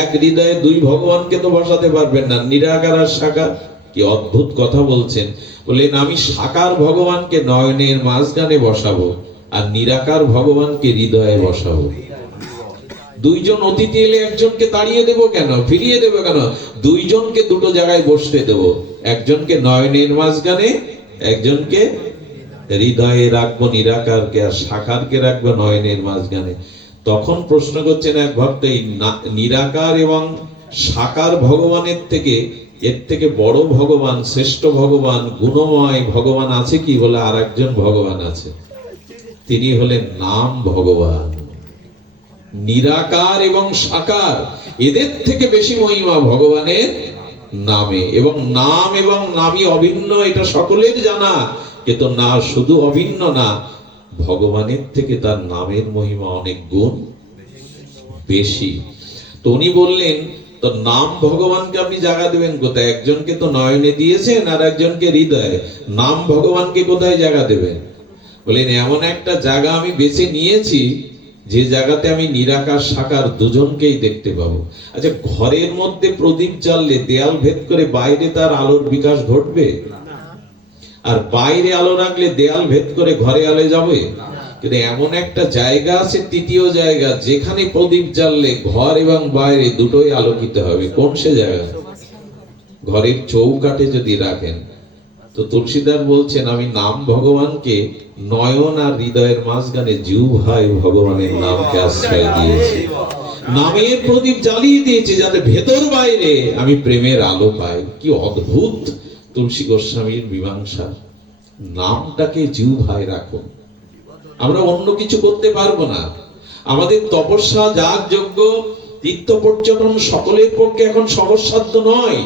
এক হৃদয়ে দুই ভগবানকে তো বসাতে পারবেন না, নিরাকার আর সাকার। কি অদ্ভুত কথা বলছেন। বললেন আমি সাকার ভগবানকে নয়নের মাঝখানে বসাবো, আর নিরাকার ভগবানকে হৃদয়ে বসাবো। দুইজন অতিথি এলে একজনকে তাড়িয়ে দেব কেন, ফিরিয়ে দেব কেন? দুইজনকে দুটো জায়গায় বসতে দেব। একজনকে নয়নের মাঝখানে, একজনকে হৃদয়ে রাখবো নিরাকারকে, আর সাকারকে রাখবো নয়নের মাঝখানে। তখন প্রশ্ন করছেন এক ভক্ত, এই নিরাকার এবং সাকার ভগবানের থেকে, এর থেকে বড় ভগবান, শ্রেষ্ঠ ভগবান, গুণময় ভগবান আছে কি? বলে আর একজন ভগবান আছে, তিনি হলেন নাম ভগবান। নিরাকার এবং সাকার, এদের থেকে বেশি মহিমা ভগবানের নামে। এবং নাম এবং নামই অভিন্ন, এটা সকলের জানা। কিন্তু না, শুধু অভিন্ন না, ভগবানের থেকে তার নামের মহিমা অনেক গুণ বেশি। তো উনি বললেন, তো নাম ভগবানকে আপনি জায়গা দেবেন কোথায়? একজনকে তো নয়নে দিয়েছেন, আর একজনকে হৃদয়ে। নাম ভগবানকে কোথায় জায়গা দেবেন? বললেন এমন একটা জায়গা আমি বেছে নিয়েছি, যে জায়গাতে আমি নিরাকার সাকার দুজনকেই দেখতে পাবো। আচ্ছা, ঘরের মধ্যে প্রদীপ জ্বাললে দেয়াল ভেদ করে বাইরে তার আলোর বিকাশ ঘটবে? আর বাইরে আলো রাখলে দেয়াল ভেদ করে ঘরে আলো যাবে? কিন্তু এমন একটা জায়গা আছে, তৃতীয় জায়গা, যেখানে প্রদীপ জ্বাললে ঘর এবং বাইরে দুটোই আলোকিত হবে। কোন সে জায়গা? ঘরের চৌকাঠে যদি রাখেন। তো তুলসীদাস বলছেন, আমি নাম ভগবানকে নয়ন আর হৃদয়ের মাঝখানে জিহ্বায় ভগবানের নামকে আশ্রয় দিয়েছি। নামের প্রদীপ জ্বালিয়ে দিয়েছি, যাতে ভেতর বাইরে আমি প্রেমের আলো পাই। কি অদ্ভুত তুলসী গোস্বামীর মীমাংসা। নামটাকে জিহ্বায় রাখুন। আমরা অন্য কিছু করতে পারবো না। আমাদের তপস্যা, যাগ যজ্ঞ, তীর্থ পর্যটন সকলের পক্ষে এখন সহজসাধ্য নয়,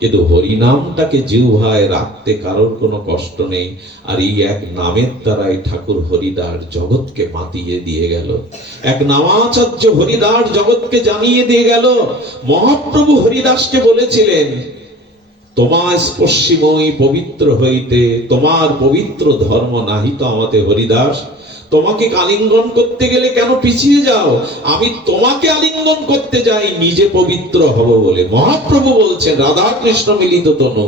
কিন্তু হরিনামটাকে জিহ্বায় রাখতে কারোর কোনো কষ্ট নেই। আর এই এক নামের দ্বারাই ঠাকুর হরিদাস জগৎকে মাতিয়ে দিয়ে গেল। এক নামাচার্য হরিদাস জগৎকে জানিয়ে দিয়ে গেল। মহাপ্রভু হরিদাসকে বলেছিলেন, তোমার স্পর্শিময়ী পবিত্র হইতে তোমার পবিত্র ধর্ম নাহি তো আমাতে হরিদাস। তোমাকে আলিঙ্গন করতে গেলে কেন পিছিয়ে যাও? আমি তোমাকে আলিঙ্গন করতে যাই নিজে পবিত্র হব বলে। মহাপ্রভু বলছেন, রাধা কৃষ্ণ মিলিত তনু,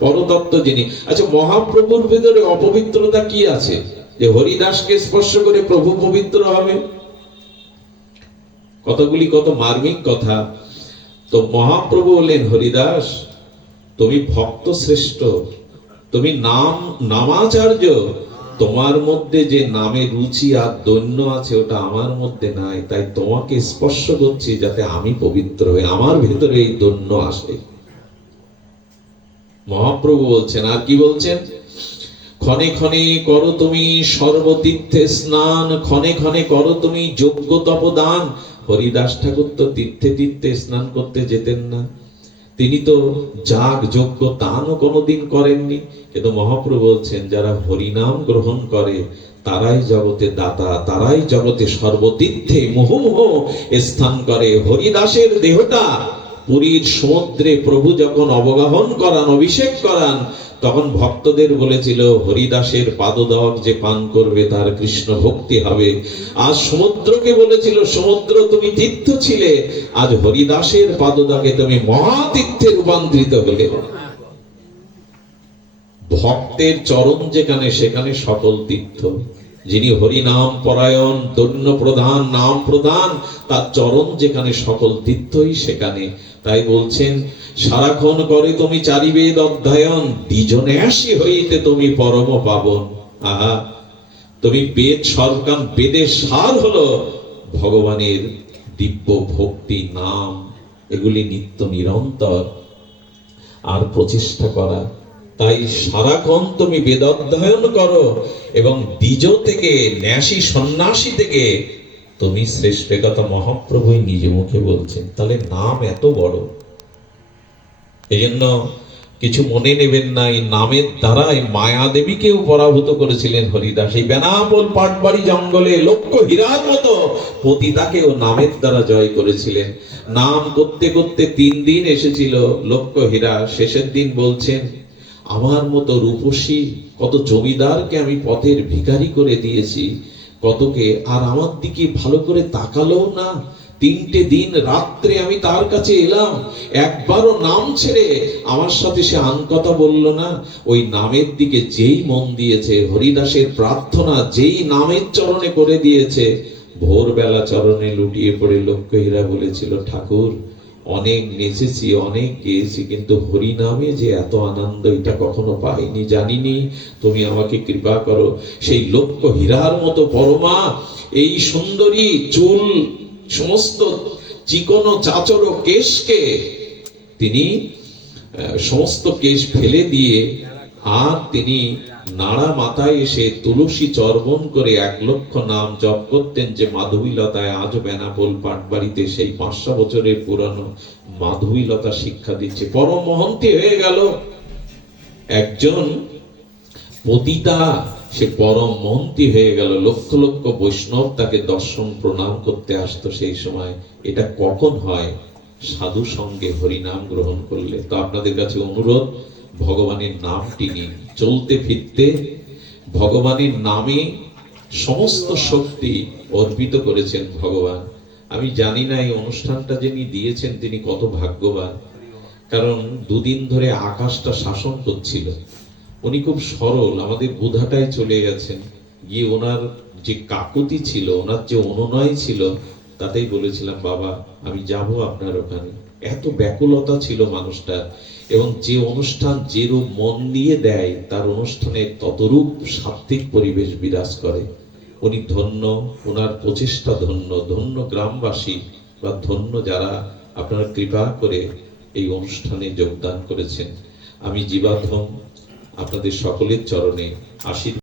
পরতত্ত্ব যিনি। আচ্ছা, মহাপ্রভুর ভেতরে অপবিত্রতা কি আছে যে হরিদাসকে স্পর্শ করে প্রভু পবিত্র হবে? কতগুলি কত মার্মিক কথা। তো মহাপ্রভু বললেন, হরিদাস তুমি ভক্ত শ্রেষ্ঠ, তুমি নামাচার্য, তোমার মধ্যে যে নামে রুচি আর দৈন্য আছে ওটা আমার মধ্যে নাই। তাই তোমাকে স্পর্শ করছি যাতে আমি পবিত্র হই, আমার ভেতরে এই দৈন্য আসে। মহাপ্রভু বলছেন, আর কি বলছেন? ক্ষণে ক্ষণে করো তুমি সর্বতীর্থে স্নান, ক্ষণে ক্ষণে করো তুমি যজ্ঞ তপদান। হরিদাস ঠাকুর তো তীর্থে তীর্থে স্নান করতে যেতেন না, তিনি তো যাগ যজ্ঞ দানও কোনোদিন করেননি। কিন্তু মহাপ্রভু বলছেন, যারা হরিনাম গ্রহণ করে তারাই জগতে দাতা, তারাই জগতে সর্বতীর্থে মুহুর্মুহ স্থান করে। হরিদাসের দেহটা পুরীর সমুদ্রে প্রভু যখন অবগাহন করান, অভিষেক করান, তখন ভক্তদের বলেছিল, হরিদাসের পাদদক যে পান করবে তার কৃষ্ণ ভক্তি হবে। আজ সমুদ্রকে বলেছিল, সমুদ্র তুমি তীর্থ ছিলে, আজ হরিদাসের পাদদকে তুমি মহাতীর্থে রূপান্তরিত হলে। ভক্তের চরণ যেখানে, সেখানে সকল তীর্থ। যিনি হরিনাম পরায়ণ, দৈন্য প্রধান, নাম প্রধান, তার চরণ যেখানে সকল তীর্থই সেখানে। তাই বলছেন, সারাক্ষণ করে তুমি চারিবেদ অধ্যয়ন, দ্বিজনে আসি হইতে তুমি পরম পাবন। আহা, তুমি বেদ সরকাম, বেদের সার হলো ভগবানের দিব্য ভক্তি, নাম, এগুলি নিত্য নিরন্তর আর প্রচেষ্টা করা। তাই সারাক্ষণ তুমি বেদ অধ্যয়ন করো এবং দ্বিজ থেকে ন্যাসী সন্ন্যাসী থেকে তুমি শ্রেষ্ঠ, কথা মহাপ্রভুই নিজে মুখে বলছেন। তাহলে নাম এত বড়। এই জন্য কিছু মনে নেবেন না, এই নামের দ্বারাই মায়া দেবীকেও পরাভূত করেছিলেন হরিদাস। এই বেনাপোল পাটবাড়ি জঙ্গলে লক্ষ হীরার মতো পতিতাকেও নামের দ্বারা জয় করেছিলেন। নাম করতে করতে 3 দিন এসেছিল লক্ষ হীরা। শেষের দিন বলছেন, আমার মতো রূপসী কত জমিদারকে আমি পথের ভিখারি করে দিয়েছি, কতকে, আর আমার দিকে ভালো করে তাকালো না। 3টে দিন রাত্রে আমি তার কাছে এলাম, একবারও নাম ছেড়ে আমার সাথে সে আন কথা বলল না। ওই নামের দিকে যেই মন দিয়েছে, হরিদাসের প্রার্থনা যেই নামের চরণে করে দিয়েছে, ভোরবেলা চরণে লুটিয়ে পড়ে লক্ষ্য হীরা বলেছিল, ঠাকুর অনেক নেচেছি, অনেক গেয়েছি, কিন্তু হরি নামে যে এত আনন্দ এটা কখনো পাইনি, জানিনি, তুমি আমাকে কৃপা করো। সেই লক্ষ্য হীরার মতো পরমা, এই সুন্দরী চুল, সমস্ত চিকনো চাচরো কেশকে তিনি সমস্ত কেশ ফেলে দিয়ে, আর তিনি নাড়া মাথায় এসে তুলসী চর্বণ করে 1 লক্ষ নাম জপ করতেন। যে মাধবীলতায় আজ বেনাপোল পাটবাড়িতে সেই 500 বছরের পুরানো মাধবীলতা শিক্ষা দিচ্ছে। পরম মহন্তী হয়ে গেল একজন পতিতা, সে পরম মহন্তী হয়ে গেল। লক্ষ লক্ষ বৈষ্ণব তাকে দর্শন প্রণাম করতে আসতো সেই সময়। এটা কখন হয়? সাধু সঙ্গে হরিনাম গ্রহণ করলে। তো আপনাদের কাছে অনুরোধ, ভগবানের নামটি নিন। চলতে ফিরতে ভগবানের নামে সমস্ত শক্তি অর্পিত করেছেন ভগবান। আমি জানি না এই অনুষ্ঠানটা যিনি দিয়েছেন তিনি কত ভাগ্যবান, কারণ 2 দিন ধরে আকাশটা শাসন করছিল। উনি খুব সরল, আমাদের বুধাটায় চলে গেছেন, গিয়ে ওনার যে কাকুতি ছিল, ওনার যে অনুনয় ছিল, তাতেই বলেছিলাম, বাবা আমি যাব আপনার ওখানে। এত ব্যাকুলতা ছিল মানুষটার, এবং যে অনুষ্ঠান যেরূপ মন দিয়ে দেয়, তার অনুষ্ঠানে ততরূপ সাত্ত্বিক পরিবেশ বিরাজ করে। উনি ধন্য, ওনার প্রচেষ্টা ধন্য। ধন্য গ্রামবাসী, বা ধন্য যারা আপনারা কৃপা করে এই অনুষ্ঠানে যোগদান করেছেন। আমি জীবাধম আপনাদের সকলের চরণে আশীর্বাদ